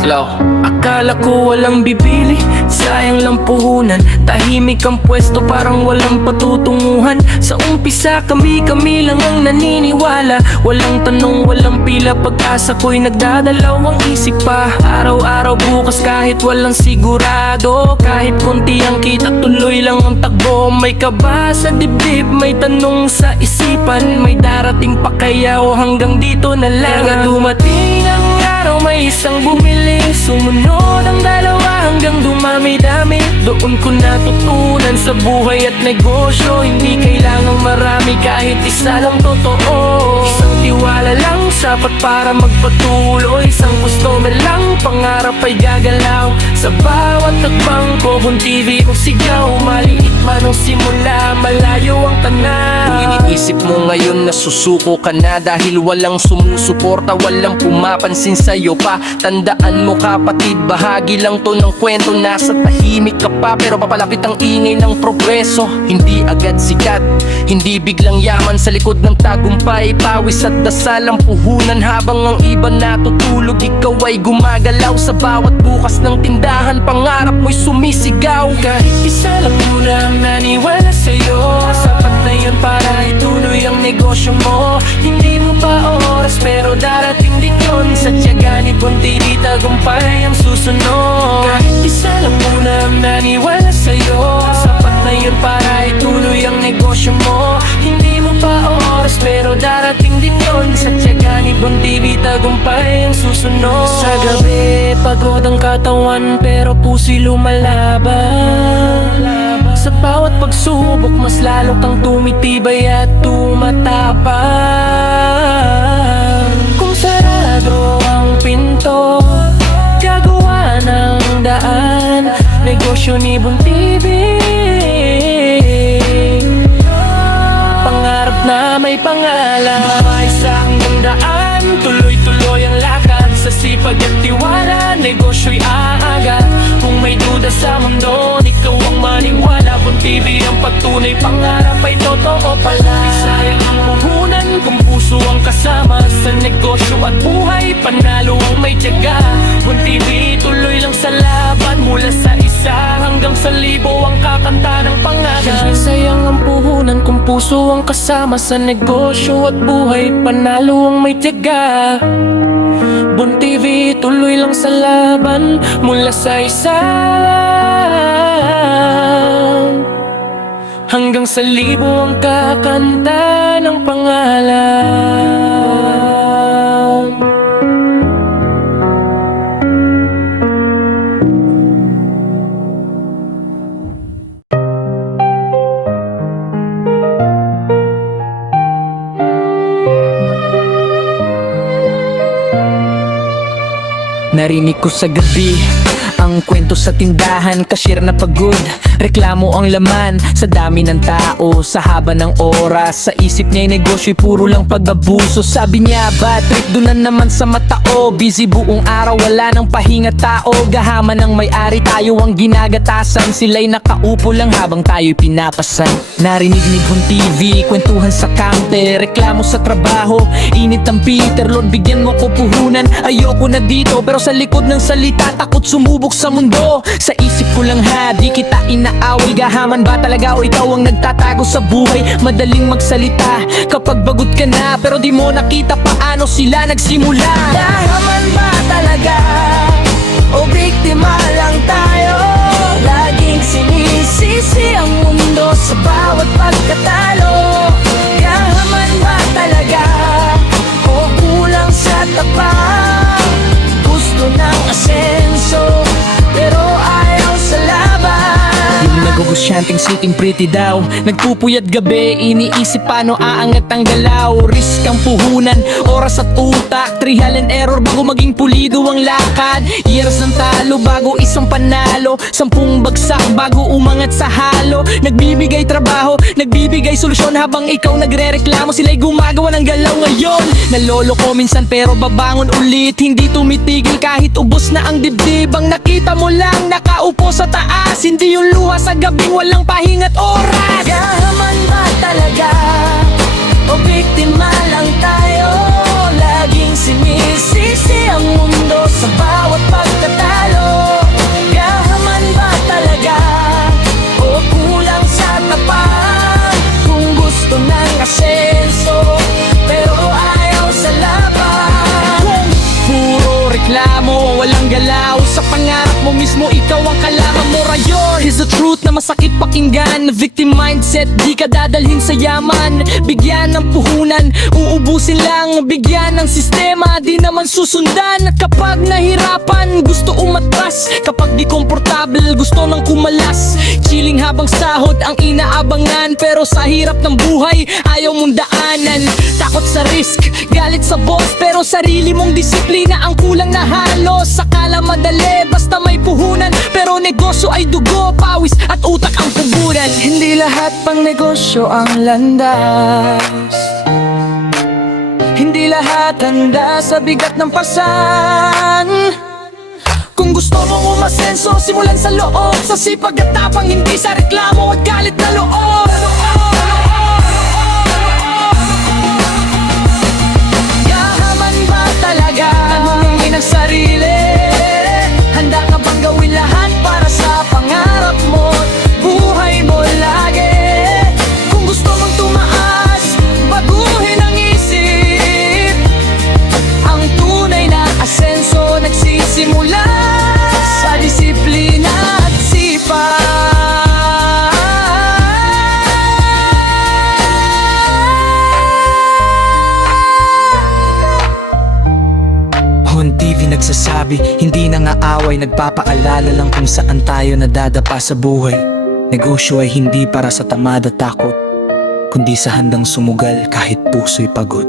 Hello. Akala ko walang bibili, sayang lang puhunan. Tahimik ang pwesto, parang walang patutunguhan. Sa umpisa kami lang ang naniniwala. Walang tanong, walang pila, pag-asa ko'y nagdadalaw ang isip pa. Araw-araw bukas kahit walang sigurado. Kahit konti ang kita, tuloy lang ang takbo. May kaba sa dibdib, may tanong sa isipan. May darating pa kaya o hanggang dito na lang? Hanggang dumating ang araw, may isang bumili, sumunod ang dalawa. hanggang dumami-dami. Doon ko natutunan sa buhay at negosyo, hindi kailangang marami, kahit isa lang totoo. Isang tiwala lang sapat para magpatuloy, isang customer lang, pangarap ay gagalaw. Sa bawat tagbang ko, Bon TV kong sigaw, maliit man ang simula, malayo ang tanaw. Kung iniisip mo ngayon na susuko ka na dahil walang sumusuporta, walang pumapansin sa'yo pa, tandaan mo kapatid, bahagi lang to ng kwento. Nasa tahimik ka pa pero papalapit ang ingay ng progreso. Hindi agad sikat, hindi biglang yaman, sa likod ng tagumpay, pawis at dasal ang puhunan. Habang ang iba natutulog, ikaw ay gumagalaw. Sa bawat bukas ng tindahan, pangarap mo'y sumisigaw. Kahit isa lang muna ang naniwala sa'yo, sapat na yun para ituloy ang negosyo mo. Hindi mo pa oras pero darating din yun, sa tiyaga ni Bon TV tagumpay ang susunod. Kahit isa lang muna ang naniwala sa'yo, sapat na yun para ituloy ang negosyo mo. Hindi mo pa oras pero darating din yun, sa tiyaga ni Bon TV tagumpay ang susunod. Sa gabi pagod ang katawan pero puso'y lumalaban. Sa bawat pagsubok mas lalo kang tumitibay at tumatapang. Kung sarado ang pinto, gagawa ng daan, negosyo ni Bon TV. Pangarap na may pangalan, may isang daan, tuloy-tuloy ang lakad. Sa sipag at tiwala, negosyo'y aangat. Kung may duda sa mundo, ikaw ang maniwala. Bon TV ang pagtunay, pangarap ay totoo pala. Sayang ang puhunan kung puso ang kasama. Sa negosyo at buhay, panalo ang may tiyaga. Bon TV tuloy lang sa laban, mula sa isa hanggang sa libo ang kakanta ng pangalan. Sayang ang puhunan kung puso ang kasama. Sa negosyo at buhay, panalo ang may tiyaga. Bon TV tuloy lang sa laban, mula sa isa hanggang sa libo ang kakanta ng pangalan. Narinig ko sa gabi ang kwento sa tindahan, cashier na pagod, reklamo ang laman. Sa dami ng tao, sa haba ng oras, sa isip niya'y negosyo'y puro lang pag-abuso. Sabi niya, bad trip doon na naman sa matao. Busy buong araw, wala nang pahinga tao. Gahaman ng may-ari, tayo ang ginagatasan. Sila'y nakaupo lang habang tayo'y pinapasan. Narinig ni Bon TV, kwentuhan sa counter, reklamo sa trabaho, init ang Peter. Lord, bigyan mo ko puhunan, ayoko na dito. Pero sa likod ng salita, takot sumubok sa mundo. Sa isip ko lang ha, di kita inaaway. Gahaman ba talaga o ikaw ang nagtatago sa buhay? Madaling magsalita kapag bagot ka na, pero di mo nakita paano sila nagsimula. Gahaman ba talaga o biktima lang tayo? Laging sinisisi ang mundo sa bawat pagkatalo. Gahaman ba talaga o kulang sa tapat? Gusto ng asenso pero ayaw sa laban. Yung nagugusyanteng sitting pretty daw, nagpupuyat gabi, iniisip paano aangat ang galaw. Risk ang puhunan, oras at utak, trial and error bago maging pulido ang lakad. Years ng talo bago isang panalo, 10 bagsak bago umangat sa halo. Nagbibigay trabaho, nagbibigay solusyon habang ikaw nagre-reklamo. Sila'y gumagawa ng galaw ngayon. Nalolo ko minsan pero babangon ulit, hindi tumitigil kahit ubos na ang dibdib. Ang nakita mo lang nakaupo sa taas, hindi yung luha sa gabing walang pahinga't oras. Gahaman ba talaga o biktima lang tayo? Laging sinisisi ang mundo sa bawat pagkatalo. Gahaman ba talaga o kulang sa tapat? Kung gusto ng asenso pero ayaw sa laban. Puro reklamo, walang galaw. Sa pangarap mo mismo, ikaw ang kalaban mo rayon. Here's the truth na masakit pa pakinggan. Victim mindset, di ka dadalhin sa yaman. Bigyan ng puhunan, uubusin lang. Bigyan ng sistema, di naman susundan. At kapag nahirapan, gusto umatras. Kapag di komportable, gusto nang kumalas. Chilling habang sahod ang inaabangan, pero sa hirap ng buhay, ayaw mong daanan. Takot sa risk, galit sa boss, pero sarili mong disiplina ang kulang na halos. Akala madali, basta may puhunan, pero negosyo ay dugo, pawis at utak ang pubunan. Hindi lahat pang negosyo ang landas. Hindi lahat handa sa bigat ng pasan. Kung gusto mong umasenso, simulan sa loob. Sa sipag at tapang, hindi sa reklamo at galit na loob. Yaman ba talaga? Tanungin ang sarili. Handa ka bang gawin lahat para sa pangarap mo? Buhay mo lagi. Kung gusto mong tumaas, baguhin ang isip. Ang tunay na asenso nagsisimula sa disiplina at sipag. Hon TV nagsasabi, hindi nangaaway, nagpapaalala lang kung saan tayo nadadapa sa buhay. Negosyo ay hindi para sa tamad at takot, kundi sa handang sumugal kahit puso'y pagod.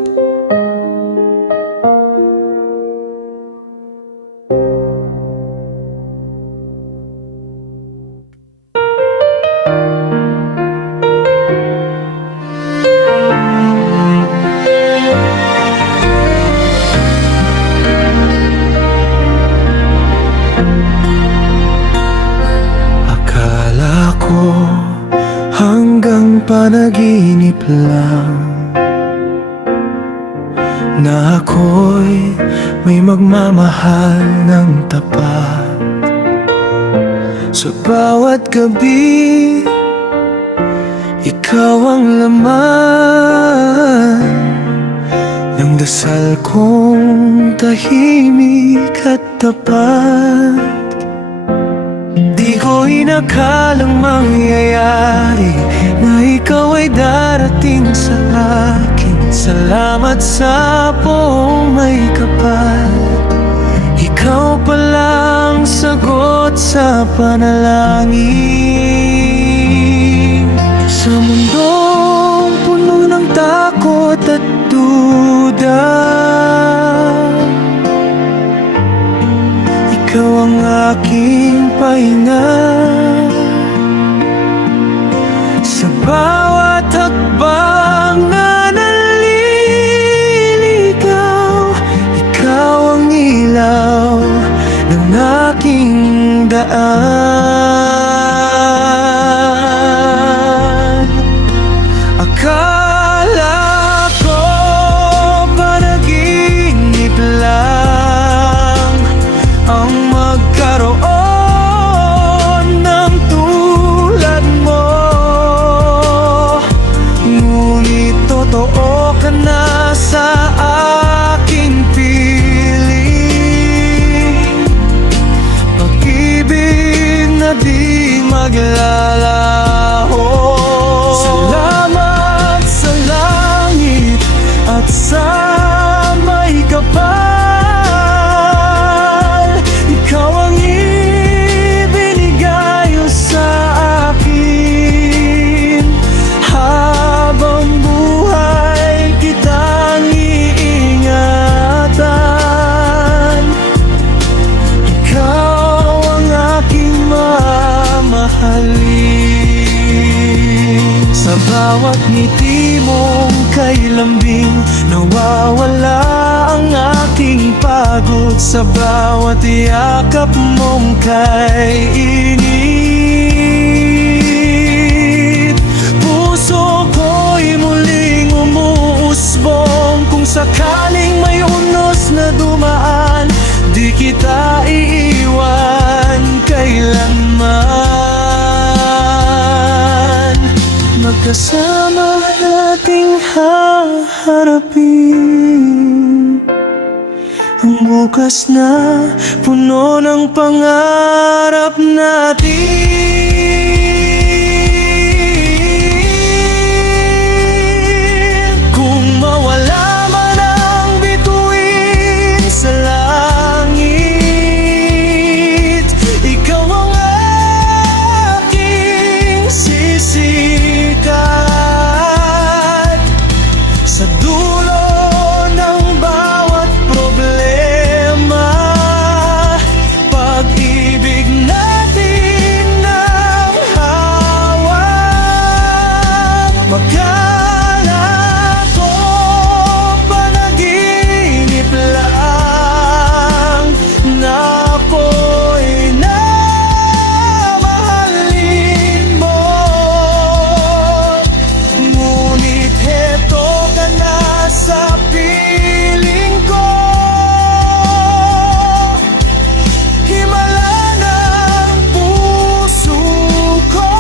Akala ko hanggang panaginip lang na ako'y may magmamahal ng tapat. Sa bawat gabi, ikaw ang laman ng dasal kong tahimik at tapat. Di ko inakalang mangyayari na ikaw ay darating sa akin. Salamat sa buong may kapal. Ikaw palang sagot sa panalangin. Sa mundong puno ng takot at duda, ikaw ang aking pahinga. Sa bawat hakbang na naliligaw, ikaw ang ilaw ng aking daan. Akala ko panaginip lang ang magkaroon ng tulad mo, ngunit totoo ka na sa aking piling. Pag-ibig na di maglalaho. Salamat sa langit at sa may kapal. Ikaw ang ibinigay sa akin. Habang buhay kitang iingatan. Ikaw ang aking mamahalin. Sa bawat ngiti mong kay lambing, nawawala ang aking pagod. Sa bawat yakap mong kay init, puso ko'y muling umuusbong. Kung sakaling may unos na dumaan, di kita iiwan kailanman. Magkasama nating haharapin ang bukas na puno ng pangarap natin. Magkala ko panaginip lang na ako'y namahalin mo. Ngunit heto ka na sa piling ko. Himala ng puso ko.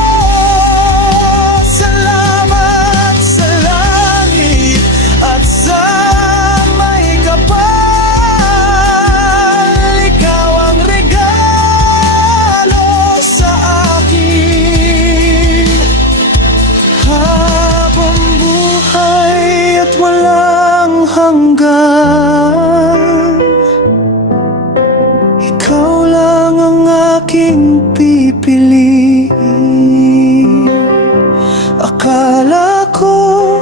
Salamat sa langit at sa may kapal. Ikaw ang regalo sa akin. Habang buhay at walang hanggan, ikaw lang ang aking pipiliin. Akala ko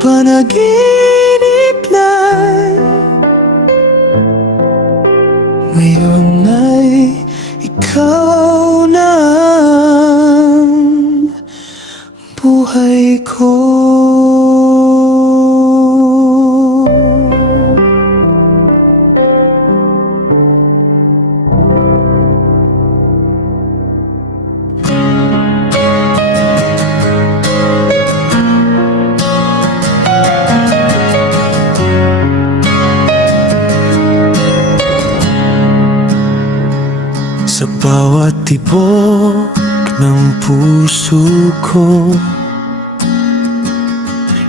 panaginip lang, ngayon ay ikaw na ang buhay ko. Sa bawat tibok ng puso ko,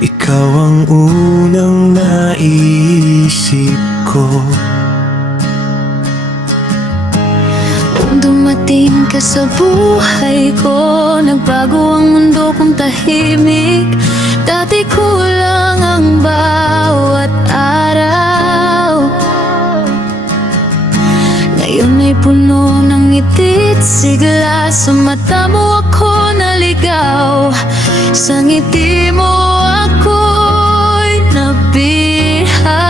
ikaw ang unang naisip ko. Nung dumating ka sa buhay ko, nagbago ang mundo kong tahimik. Dati kulang ang bawat araw, ngayon ay puno ng ngiti't sigla. Sa mata mo ako naligaw, sa ngiti mo ako'y nabiha.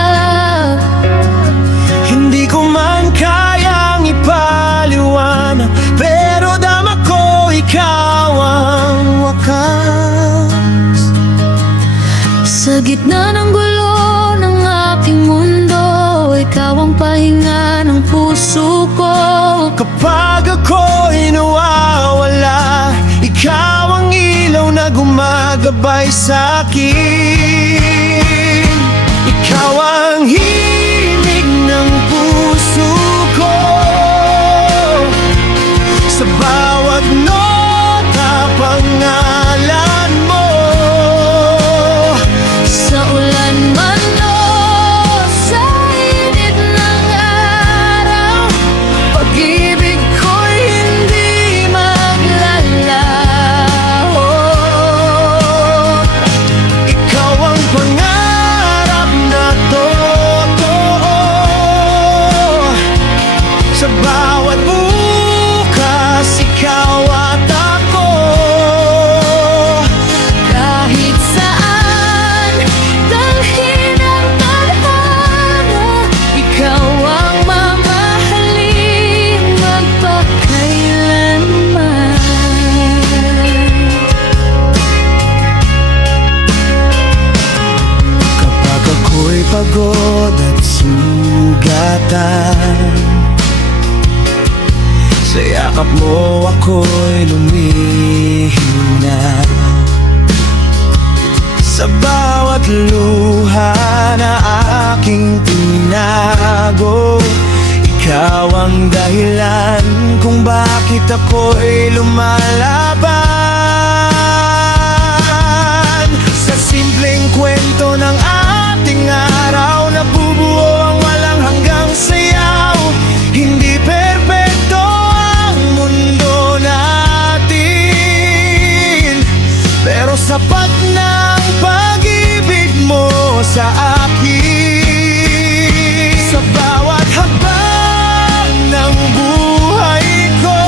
Hindi ko man kayang ipaliwanag, pero dama ko ikaw ang wakas. Sa gitna ng gulo ng aking mundo, ikaw ang pahinga ng puso ko. Kapag ako'y nawawala, ikaw ang ilaw na gumagabay sa'kin. Ikaw ang himig ng puso ko. Sa bawat nota pangalan mo. Sa ulan man o sa init ng araw, pag-ibig ko'y hindi maglalaho. Ikaw ang pangarap na totoo. Sa bawat bukas, ikaw at ako. Kahit saan dalhin ang tadhana, ikaw ang mamahalin magpakailanman. Kapag ako'y pagod at sugatan, sa yakap mo ako'y lumihina. Sa bawat luha na aking tinago, ikaw ang dahilan kung bakit ako'y lumalaban. Sa simpleng kwento ng ating araw, nabubuo ang walang hanggang sayaw. Hindi perpekto ang mundo natin, pero sapat ng pag-ibig mo sa akin. Sa bawat hakbang ng buhay ko,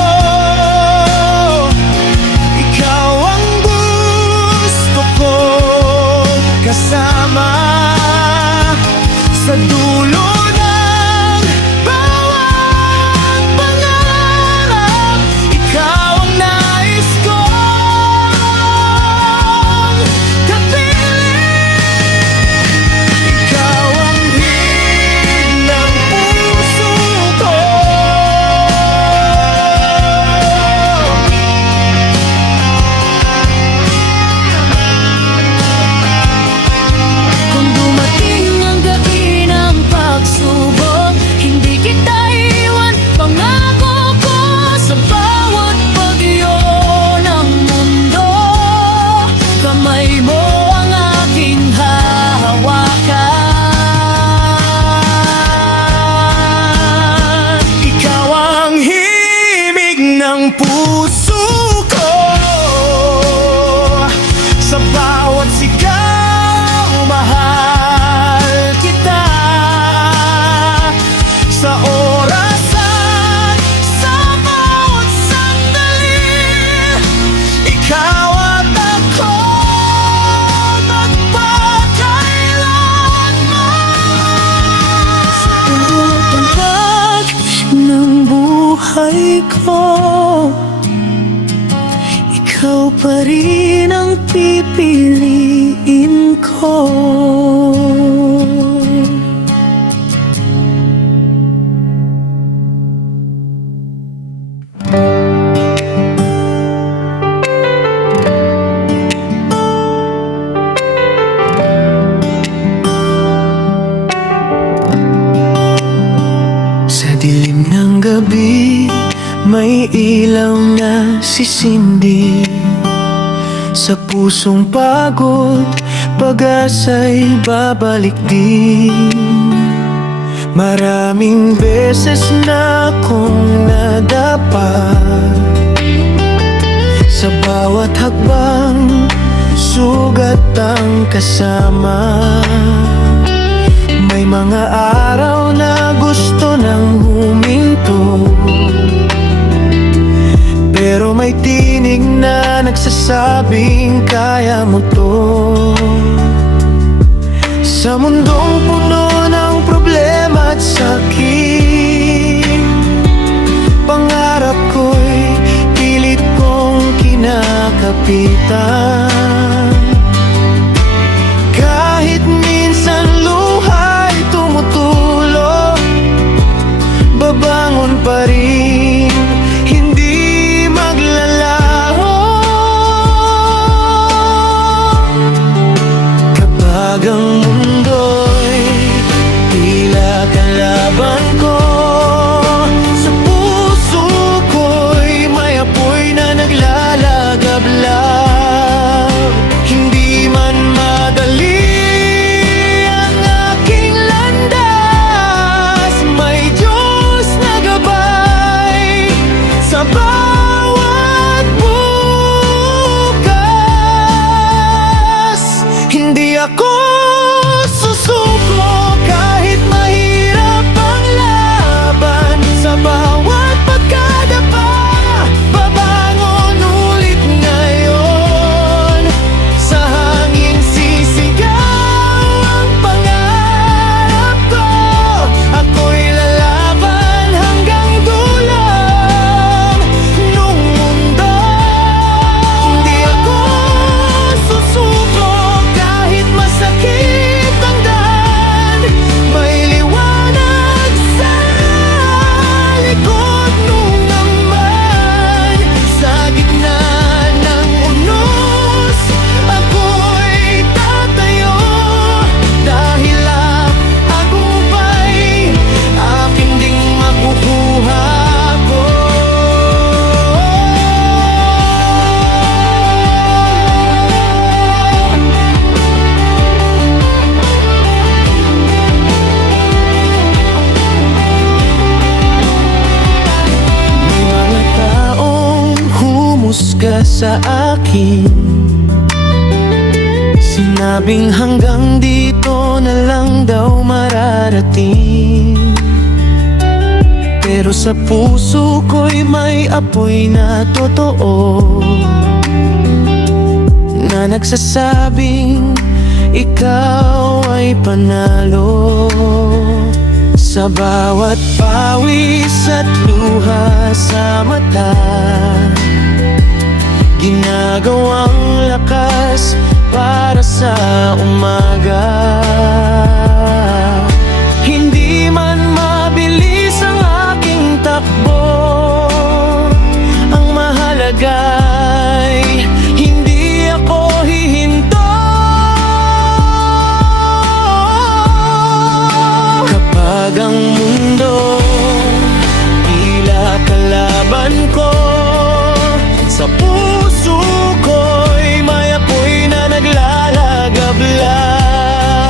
ko, ikaw pa rin ang pipiliin ko. Sa dilim ng gabi, may ilaw na sisindi. Sa pusong pagod, pag-asa'y babalik din. Maraming beses na akong nadapa, sa bawat hakbang, sugat ang kasama. May mga araw na gusto nang huminto, pero may tinig na nagsasabing kaya mo to. Sa mundong puno ng problema at sakit, pangarap ko'y pilit kong kinakapitan. Kahit minsan luha'y tumutulo, babangon pa rin, hindi maglalaho. Kapag ang mundo'y tila kalaban ko, sa puso ko'y may apoy na naglalagablab. Hindi man madali ang aking landas, may Diyos na gabay sa bawat bukas. Hindi ako susuko kahit mahirap ang laban, sa bawat pagkadapa, babangon ulit ngayon. Sa hangin sisigaw ang pangarap ko, ako'y lalaban hanggang dulo nung mundo. Hindi ako susuko kahit masakit ang daan, may liwanag sa likod nung naman. Sa gitna ng unos, ako'y tatayo, dahil ang tagumpay akin ding makukuha ko. May mga taong humusga sa akin, sinabing hanggang dito na lang daw mararating. Pero sa puso ko'y may apoy na totoo, na nagsasabing ikaw ay panalo. Sa bawat pawis at luha sa mata, ginagawang lakas para sa umaga. Hindi man mabilis ang aking takbo, ang mahalaga'y hindi ako hihinto. Kapag ang mundo tila kalaban ko, sa puso ko'y may apoy na naglalagablab.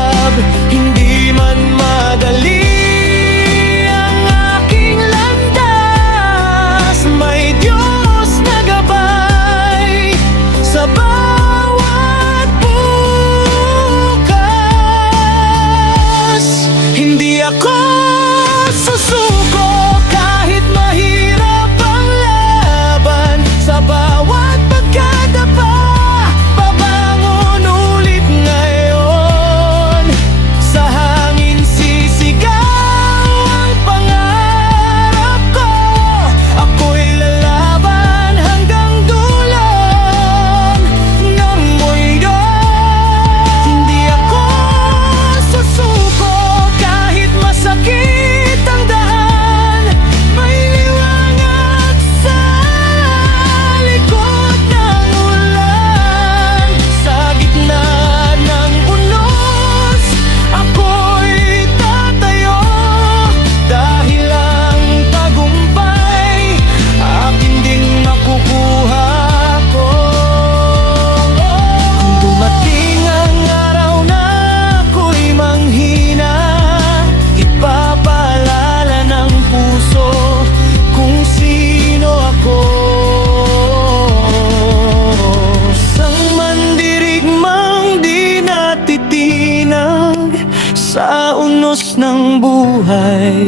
Sa unos ng buhay,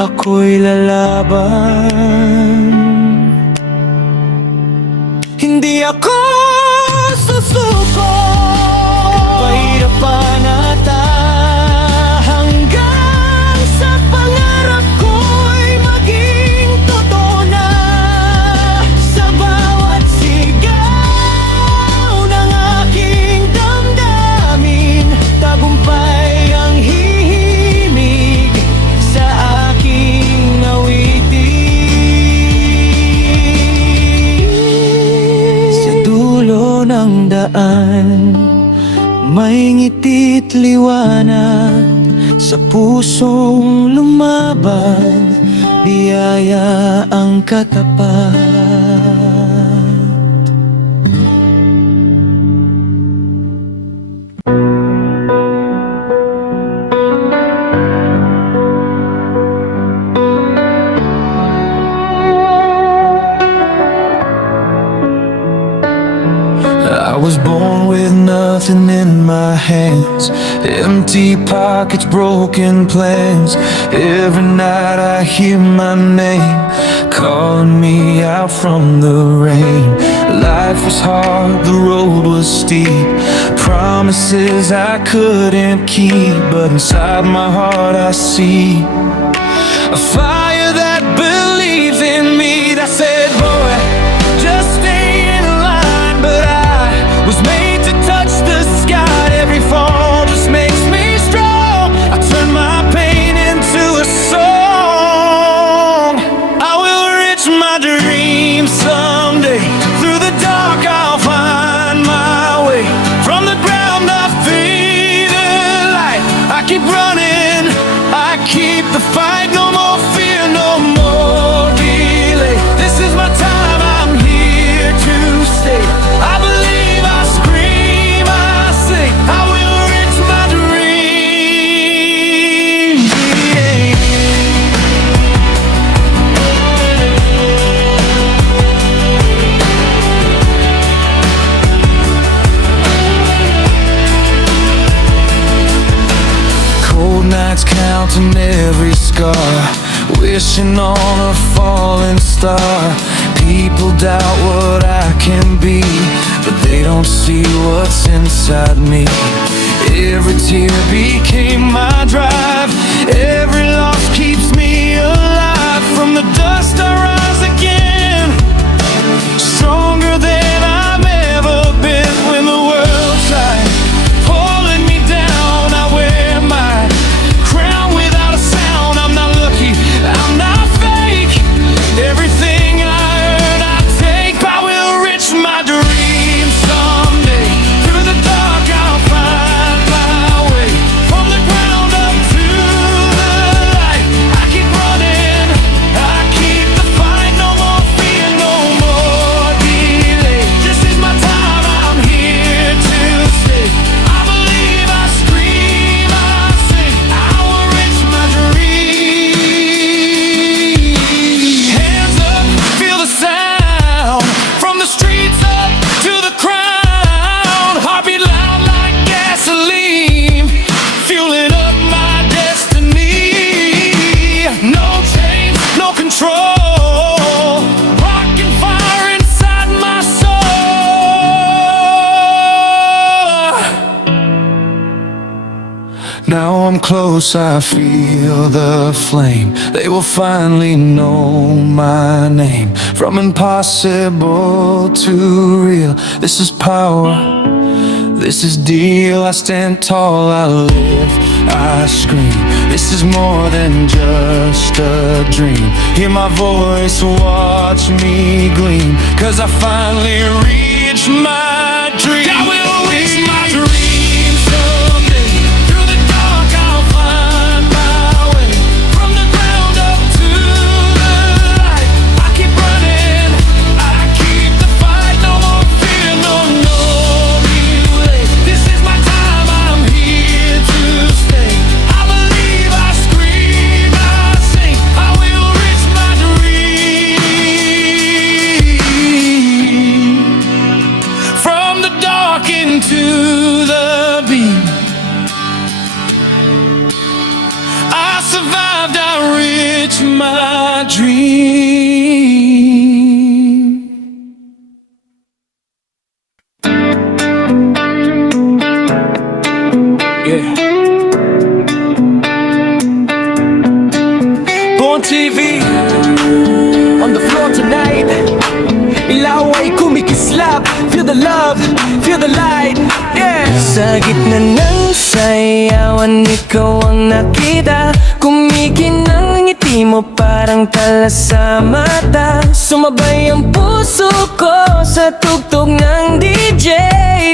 ako'y lalaban. Hindi ako susuko, pahirapan ata, hanggang sa pangarap ko'y maging totoo na. Sa bawat sigaw ng aking damdamin, tagumpay ang hihimig sa aking awitin. Sa dulo ng daan, may ngiti't liwanag. Sa pusong lumaban, biyaya ang katapat. I was born with nothing in my hands, empty pockets, broken plans. Every night I hear my name, calling me out from the rain. Life was hard, the road was steep, promises I couldn't keep. But inside my heart I see a fire that believes in me, that said, boy, just stay in line. But I was made to touch the sky. Every fall just makes me strong. I turn my pain into a song. I will reach my dreams someday. Through the dark I'll find my way. From the ground up, fade the light. I keep running, I keep the fight. No more fear, no more delay. This is my time, I'm here to stay. I believe, I scream, I sing. I will reach my dream. Cold nights counting every scar, wishing on a falling star. People doubt what I can be, but they don't see what's inside me. Every tear became my drive, every loss keeps me alive. From the dust I rise again, stronger than I've ever been. When the world's like pulling me down, I wear my crown without a sound. I'm not lucky, I'm not fake. Everything I earn, I take. I will reach my dream someday. Through the dark, I'll find my way. From the ground up to the light, I keep running, I keep the fight. No more fear, no more delay. This is my time, I'm here to stay. I believe, I scream, I sing. I will reach my dream. Hands up, feel the sound. From the streets up to the crown. Heartbeat loud like gasoline, fueling up my destiny. No chains, no control, rocking fire inside my soul. Now I'm close, I feel the flame. They will finally know my name. From impossible to real, this is power, this is deal. I stand tall, I live, I scream. This is more than just a dream. Hear my voice, watch me gleam. 'Cause I finally reach my dream. I will reach my dream someday. Through the dark I'll find my way. From the ground up to the light, I keep running, I keep the fight. No more fear, no delay. This is my time, I'm here to stay. I believe, I scream, I sing. I will reach my dream. From the dark into the beam, is my dream. Yeah. Born TV on the floor tonight. Ilaw ay kumikislap. Feel the love, feel the light. Yeah. Sa gitna ng sayawan, ikaw ang nakita. Kumikinang ngiti mo parang tala sa mata. Sumabay ang puso ko sa tugtog ng DJ.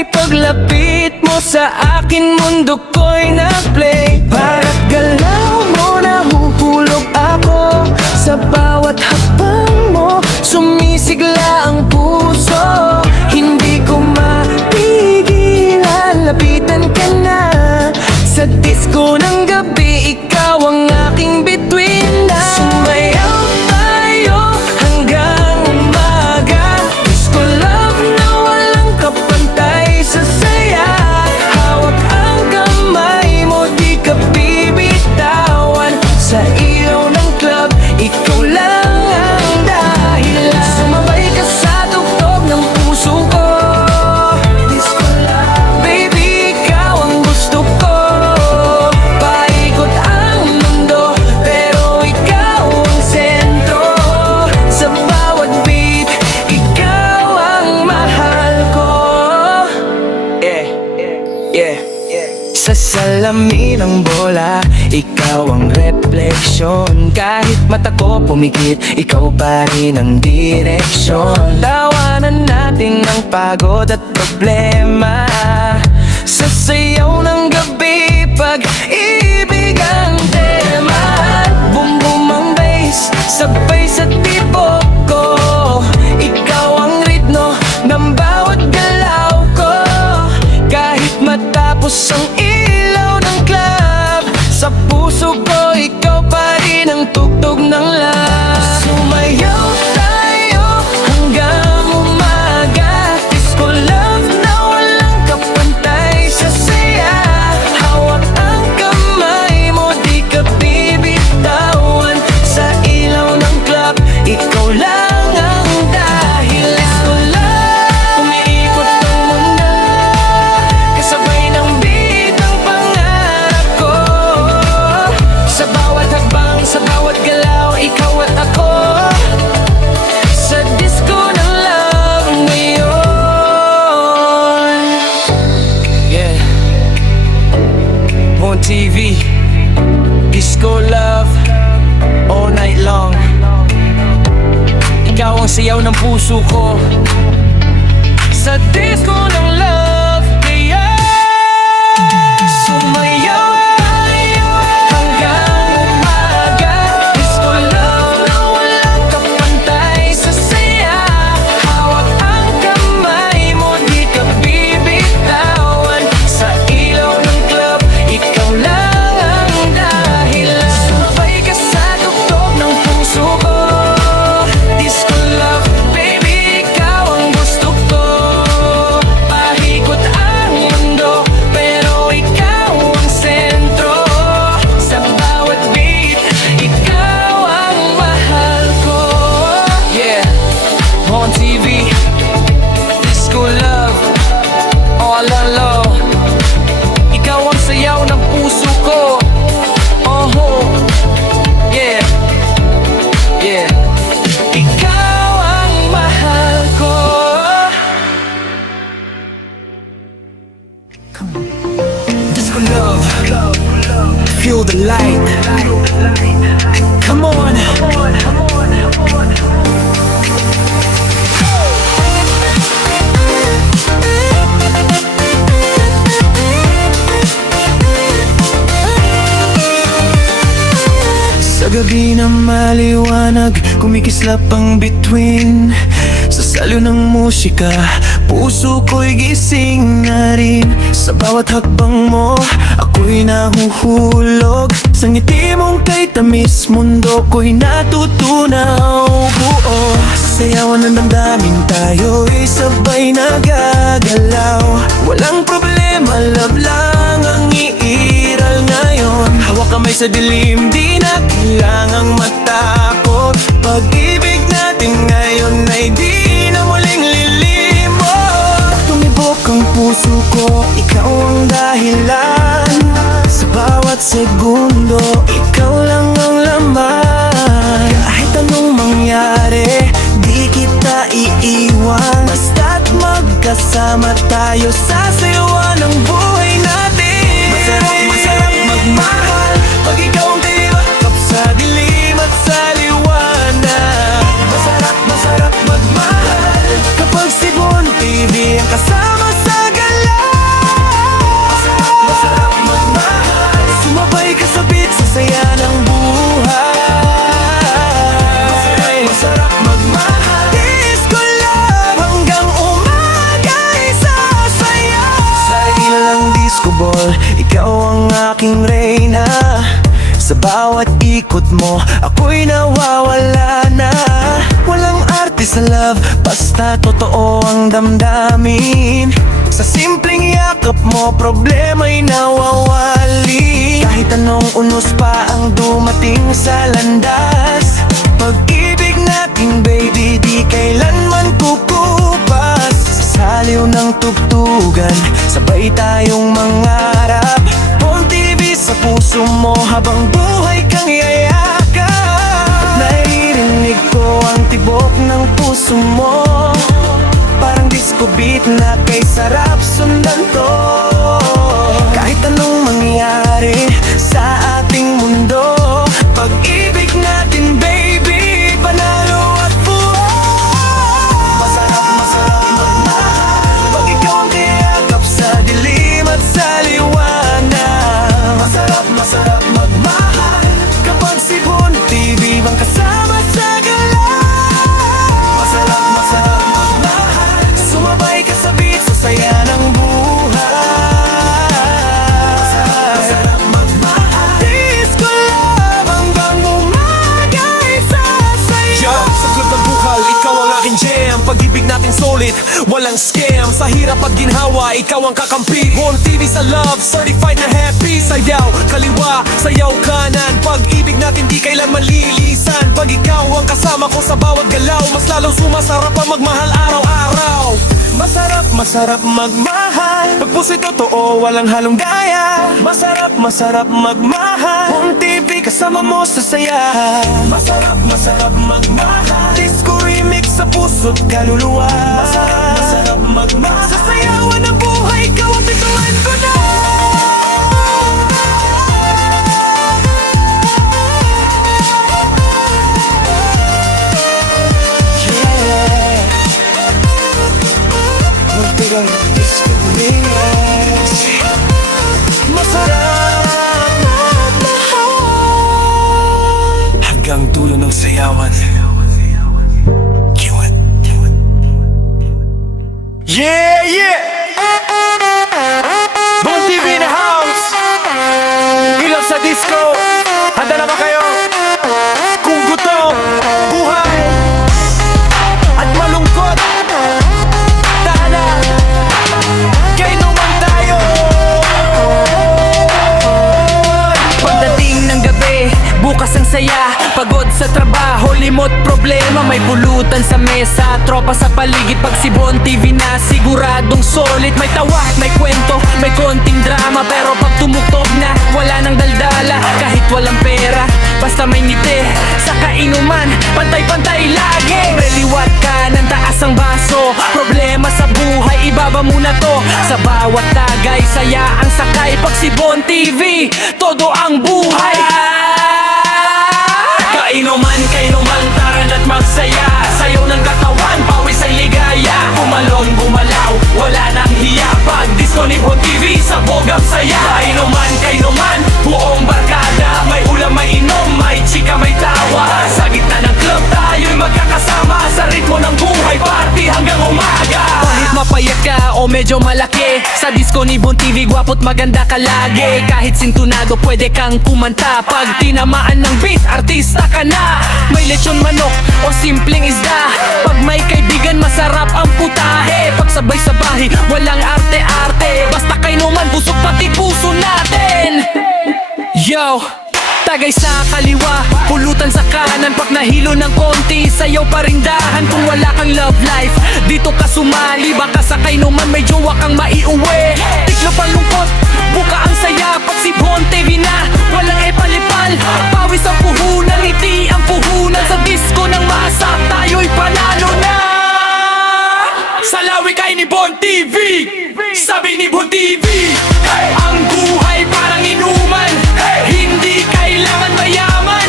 Paglapit mo sa akin, mundo ko'y na-play. Para't galaw mo, nahuhulog ako. Sa bawat hakbang mo, sumisigla ang puso. Hindi ko mapigilan, lapitan ka na. Sa disco ng gabi, ikaw ang aking bituin na. Sumayaw tayo hanggang umaga. Disco love na walang kapantay sa saya. Hawak ang kamay mo, di ka bibitawan. Sa ilaw ng club, ikaw lang ang dahilan. Sumabay ka sa tugtog ng puso ko. Disco love, baby, ikaw ang gusto ko. Paikot ang mundo, pero ikaw ang sentro. Sa bawat beat, ikaw ang mahal ko. Yeah, yeah, yeah. Sa salamin ng bola, ikaw ang refleksyon. Kahit mata ko pumikit, ikaw pa rin ang direksyon. Tawanan natin ang pagod at problema. Sa sayaw ng gabi, pag-ibig ang tema. Boom boom ang bass, sabay sa tibok ko. Ikaw ang ritmo ng bawat galaw ko. Kahit matapos ang ilaw ng club, sa puso ko ikaw pa rin ang tugtog ng love. Sumayaw tayo hanggang umaga. Disco love na walang kapantay sa saya. Hawak ang kamay mo, di ka bibitawan. Sa ilaw ng club, ikaw lang ang dahilan. Disco love, umiikot ang mundo. Kasabay ng beat ng pangarap ko. Sa bawat hakbang, sa bawat galaw, ikaw at ako. Sa disco ng love ngayon. Yeah. On TV, disco love, all night long. Ikaw ang sayaw ng puso ko. Sa disco ng love ngayon. Sumayaw tayo hanggang umaga. Disco love na walang kapantay sa saya. Hawak ang kamay mo, di ka bibitawan. Sa ilaw ng club, ikaw lang ang dahilan. Sumabay ka sa tugtog ng puso ko. Disco love, baby, ikaw ang gusto ko. Pahikot ang mundo, pero ikaw ang sentro. Sa bawat beat, ikaw ang mahal ko. Yeah. On TV, disco love, all alone. Ikaw ang sayaw ng puso ko. Oh, Yeah, yeah. ikaw ang mahal ko. Disco love, feel the light. Come on. Sa gabi na maliwanag, kumikislap ang bituin. Sa salyo ng musika, puso ko'y gising na rin. Sa bawat hakbang mo, ako'y nahuhulog. Sa ngiti mong kay tamis, mundo ko'y natutunaw. Buo, sayawan ng damdamin, tayo'y sabay nagagalaw. Walang problema, love lang ang iiral ngayon. Hawak kamay sa dilim, di na kailangang matakot. Pag-ibig natin ngayon ay di na muling lilimot. Tumibok ang puso ko, ikaw ang dahilan. Sa bawat segundo, ikaw lang ang laman. Kahit anong mangyari, di kita iiwan. Basta't magkasama tayo sa sayawan ng buhay natin. Masarap magmahal pag ikaw ang tiyakap sa dilim at sa liwanag. Masarap magmahal kapag si Bon TV ang kasama sa galaw. Masarap magmahal, sumabay kasabit sa saya ng buhay. Masarap magmahal, disco love hanggang umaga isasayaw. Sa ilang disco ball, ikaw ang aking reyna. Sa bawat ikot mo, ako'y nawawala na. Walang arte sa love, basta totoo ang damdamin. Sa simpleng yakap mo, problema'y nawawali. Kahit anong unos pa ang dumating sa landas, pag-ibig natin baby, di kailanman kukupas. Sa saliw ng tugtugan, sabay tayong mangarap. Bon TV sa puso mo habang buhay kang yayakap. Naririnig ko ang tibok ng puso mo, parang disco beat na kay sarap sundan to. Kahit anong mangyari sa ating mundo, pag-ibig natin baby, panalo at buhay. Masarap magmahal pag ikaw ang kayakap sa dilim at sa liwanag. Masarap magmahal kapag si Bon TV bang kasama sa galaw. Masarap magmahal, sumabay kasabit sa saya ng buhay. Masarap magmahal, disco love hanggang umaga isasayaw. Sa club ng bukal, ikaw ang aking jam. Pag-ibig natin solid, walang scam. Sa hirap at ginhawa, ikaw ang kakampi. Bon TV sa love, certified na happy. Sayaw, kaliwa, sayaw kanan. Pag-ibig natin di kailan malilisan. Pag ikaw ang kasama ko sa bawat galaw, mas lalong sumasarap ang magmahal araw-araw. Masarap magmahal pag puso'y totoo, walang halong gaya. Masarap magmahal, Bon TV kasama mo sa saya. Masarap magmahal, disco remix sa puso't kaluluwa. Masarap magmahal, sa sayawan ng buhay, ikaw ang bituan ko na. Muntigang disco remix. Masarap magmahal hanggang dulo ng sayawan. Kiwan. Yeah! Bon TV in the house. Ilaw sa disco. Handa na ba kayo? Kung gutom, buhay at malungkot, tara, kainuman tayo. Pagdating ng gabi, bukas ang saya. Pagod sa trabaho, limot problema. May pulutan sa mesa, tropa sa paligid. Pag si Bon TV na, siguradong solid. May tawa, may kwento, may konting drama. Pero pag tumugtog na, wala nang daldala. Kahit walang pera, basta may ngiti. Sa kainuman, pantay-pantay lagi. Reliwat ka ng taas ang baso. Problema sa buhay, ibaba muna to. Sa bawat tagay, saya ang sakay. Pag si Bon TV, todo ang buhay. Kainuman, tara na't magsaya. Sayaw ng katawan, pawis ay ligaya. Bumalon, bumalaw, wala nang hiya. Pag disco ni Bon TV, sabog ang saya. Kainuman, buong barkada. May ulam, may inom, may chika, may tawa. Sa gitna ng club, tayo'y magkakasama. Sa ritmo ng buhay, party hanggang umaga. Kahit mapayat ka o medyo malaki, sa disco ni Bon TV, gwapo't maganda ka lagi. Kahit sintunado, pwede kang kumanta. Pag tinamaan ng beat, artista ka na. May lechon manok o simpleng isda. Pag may kaibigan, masarap ang putahe. Pag sabay-sabahi, walang arte-arte. Basta kainuman, busog pati puso natin. Yo, Tagay sa kaliwa, pulutan sa kanan. Pag nahilo ng konti, sayaw pa rin dahan. Kung wala kang love life, dito ka sumali. Baka sa kainuman may jowa kang maiuwi. Tiklo pa lungkot, buka ang saya. Pag si Bon TV na, walang epalipal. Pawis ang puhunan, ngiti ang puhunan. Sa disco ng masa, tayo'y panalo na. Sa lawik ay ni Bon TV, sabi ni Bon TV, ang buhay parang inuman, hindi kailangan mayaman,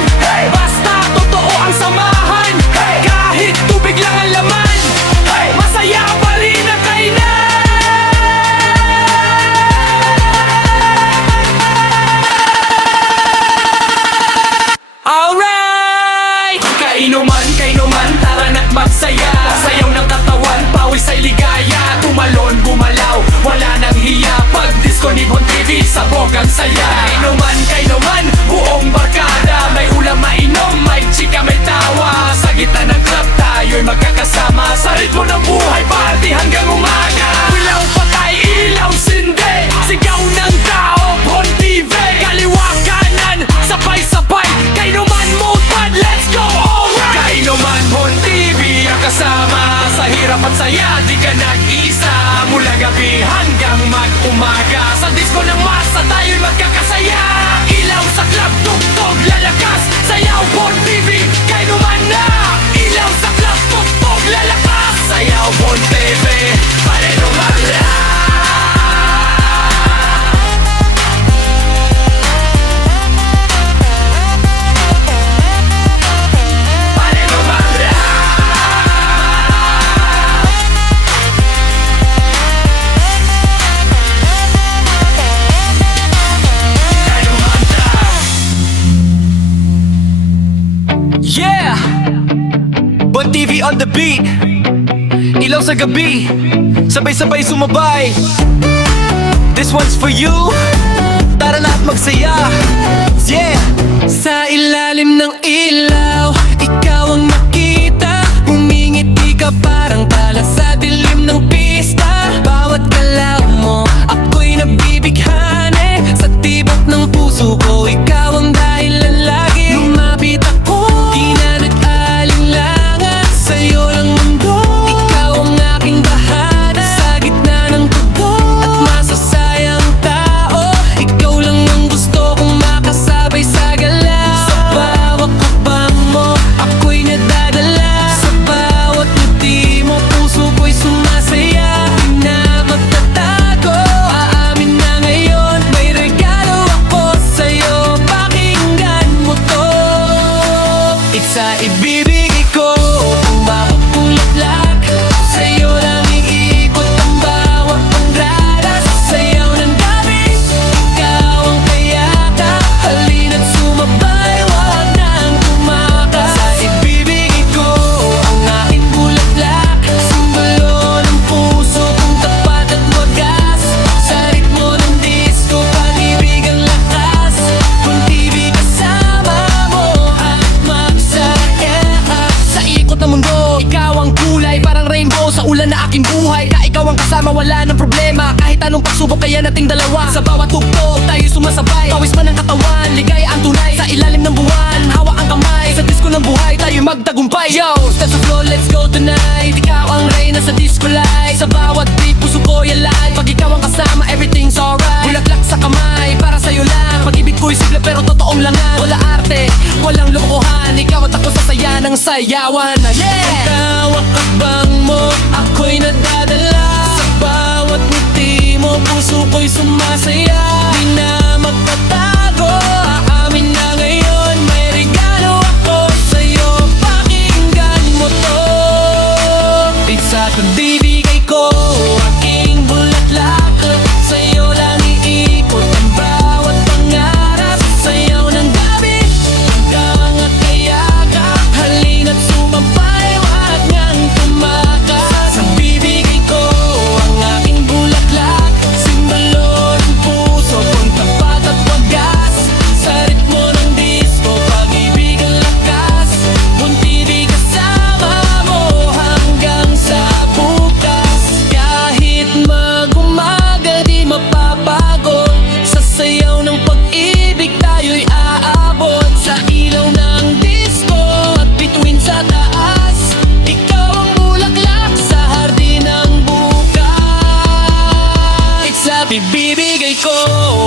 basta totoo ang samahan. Kahit tubig lang ang laman, masaya pa rin ang kainan. Alright! Kainuman, tara na't magsaya. Sayaw ng katawan, pawis ay ligaya. Tumalon, gumalaw, wala nang hiya. Pag disco ni Bon TV, sabog ang saya. Kainuman, buong barkada. May ulam mainom, may chika, may tawa. Sa gitna ng club, tayo'y magkakasama. Sa ritmo ng buhay, party hanggang umaga. Ilaw patay, ilaw sindi, sigaw ng tao, Bon TV. Kaliwa kanan, sabay-sabay. Kainuman mode pad, let's go, alright! Kainuman, Bon TV ang kasama. Sa hirap at saya, di ka nag-isa. Mula gabi hanggang mag-umaga. Sa disco ng masa, tayo'y magkakasaya. Ilaw sa club, tugtog, lalakas. Sayaw, Bon TV, kainuman na. Ilaw sa club, tugtog, lalakas. Sayaw, Bon TV, pare-numan na. Yeah! Bon TV on the beat. Ilaw sa gabi, sabay-sabay sumabay. This one's for you. Tara na't magsaya. Yeah! Sa ilalim ng ilaw, ikaw ang makita. Humingiti ka parang tala sa dilim ng pista. Bawat galaw mo, ako'y nabibighani. Sa tibok ng puso ko, ikaw ang dahilan lagi. Lumapit ako, di na nag-alinlangan. Sa'yo lang mundo, ikaw ang aking bahana. Sa gitna ng tubo, at masasayang tao, ikaw lang ang gusto kong makasabay sa galaw. Sa bawat kabang mo, ako'y nadadala. Sa bawat ngiti mo, puso ko'y sumasaya. Di na magtatago, aamin na ngayon. May regalo ako sa'yo, pakinggan mo to. Isa ibibigay ko, ang bawat bulaklak. Sa'yo lang iikot ang bawat pangrada. Sa sayaw ng gabi, ikaw ang kayata. Halina't sumabay, wag nang tumakas. Sa ibibigay ko, ang aking bulaklak. Simbolo ng puso kong tapat at wagas. Sa ritmo ng disco, pag-ibig ang lakas. Kung TV kasama mo at magsaya ka. Sa ikot ng mundo, ikaw ang kulay, parang rainbow sa ulan na aking buhay. Na ikaw ang kasama, wala ng problema. Kahit anong pagsubok, kaya nating dalawa. Sa bawat tugtog, tayo sumasabay. Pawis pa ng katawan, ligaya ang tunay. Sa ilalim ng buwan, hawak ang kamay. Sa disco ng buhay, tayo magtagumpay. Yo, step sa floor, let's go tonight. Ikaw ang reyna sa disco light. Sa bawat beat, puso ko yalay. Pag ikaw ang kasama, everything's alright. Bulaklak sa kamay, para sa'yo lang. Pag-ibig ko'y simple pero totoong langan. Wala arte, walang lokohan. Ikaw at ako sa saya ng sayawan. Yeah! Ikaw ang kabang mo, ako'y nadadala. Sa bawat ngiti mo, puso ko'y sumasaya. Di na magtatago, aamin na ngayon. May regalo ako sa'yo, pakinggan mo to. Isa ibibigay ko, aking bulaklak. Sa'yo lang iikot ang bawat pangarap. Sayaw ng gabi, hanggang at kayaka. Halina't sumabay, wag nang tumakas. Ang bibigay ko, ang aking bulaklak. Simbolo ng puso Ibibigay ko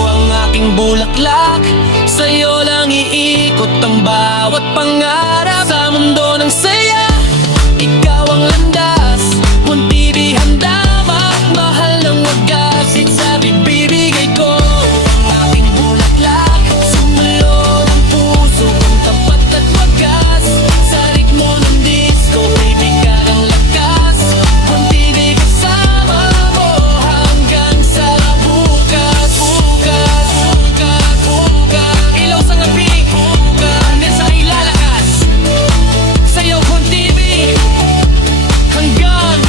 ang aking bulaklak, sa'yo lang iikot ang bawat pangarap. Sa mundo ng saya, ikaw ang landas. Buon TV handa magmahal ng wagas. Sa ibibigay ko ang aking bulaklak, sumulo ng puso kung tapat at wagas. Sa ritmo ng disco, bibigyan ng lakas. Buon TV kasama mo hanggang sa bukas. Bukas, bukas, bukas. Ilaw sa gabi, hanggang sa ilalakas. Sa'yo Buon TV hanggang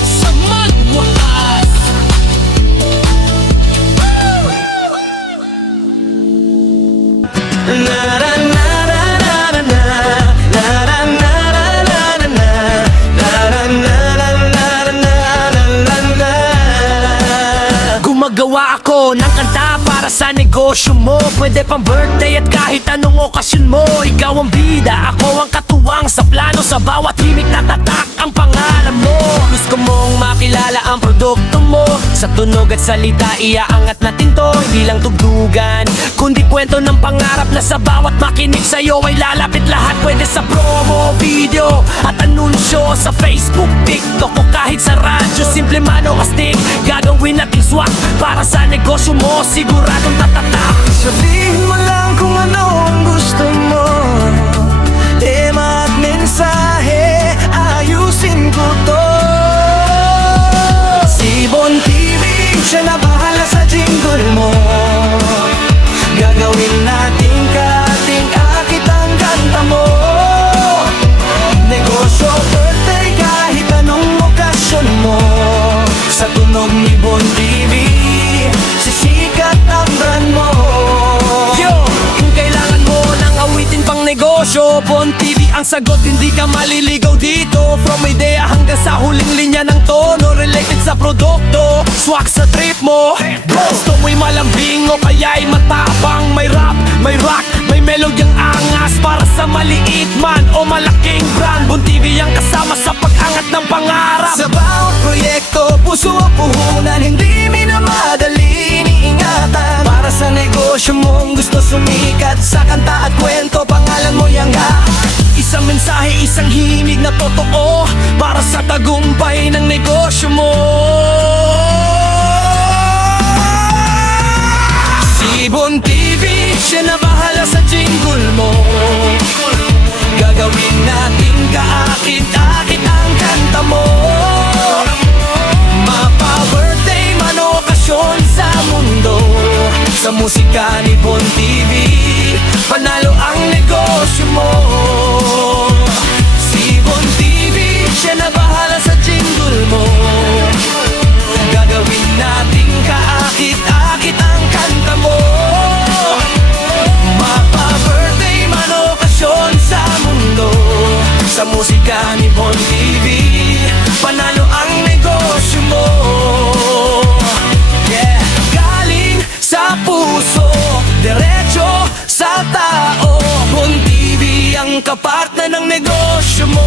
sa magwakas. Gumagawa ako ng kanta para sa negosyo mo. Pwede pang birthday at kahit anong okasyon mo. Ikaw ang bida, ako ang katuwang sa plano. Sa bawat himig na tatak ang pangalan mo. Gusto mong makilala ang produkto mo. Sa tunog at salita iaangat natin to. Hindi lang tugtugan, kundi kwento ng pangarap na sa bawat makinig sa'yo ay lalapit lahat. Pwede sa promo, video at anunsyo. Sa Facebook, TikTok o kahit sa radyo. Simple man o astig, gagawin nating swak para sa negosyo mo, siguradong tatatak. Sabihin mo lang kung ano ang gusto mo, tema at mensahe, ayusin ko to. Si Buon TV, siya na bahala sa jingle mo. Gagawin natin kating-akit ang kanta mo. Negosyo, birthday, kahit anong okasyon mo. Sa tunog ni Buon TV, sisikat ang brand mo. Yo! Kung kailangan mo ng awitin pang negosyo, Buon TV ang sagot, hindi ka maliligaw dito. From idea hanggang sa huling linya ng tono, related sa produkto, swak sa trip mo. Gusto mo'y malambing o kaya'y matapang. May rap, may rock, may melodyang angas. Para sa maliit man o malaking brand, Buon TV ang kasama sa pag-angat ng pangarap. Sa bawat proyekto, puso ang puhunan, hindi minamadali, iniingatan. Para sa negosyo mong gusto sumikat, sa kanta at kwento, pangalan mo yang Isang mensahe, isang himig na totoo para sa tagumpay ng negosyo mo. Si Buon TV, siya na bahala sa jingle mo. Gagawin natin kaakit-akit ang kanta mo. Mapa-birthday man o okasyon sa mundo, sa musika ni Buon TV, panalo ang negosyo mo. Si Buon TV, siya na bahala sa jingle mo. Gagawin natin kaakit-akit ang kanta mo. Mapa-birthday man o okasyon sa mundo, sa musika ni Buon TV, panalo ang negosyo mo. Yeah, galing sa puso, diretso sa tao. Buon TV ang kapartner ng negosyo mo.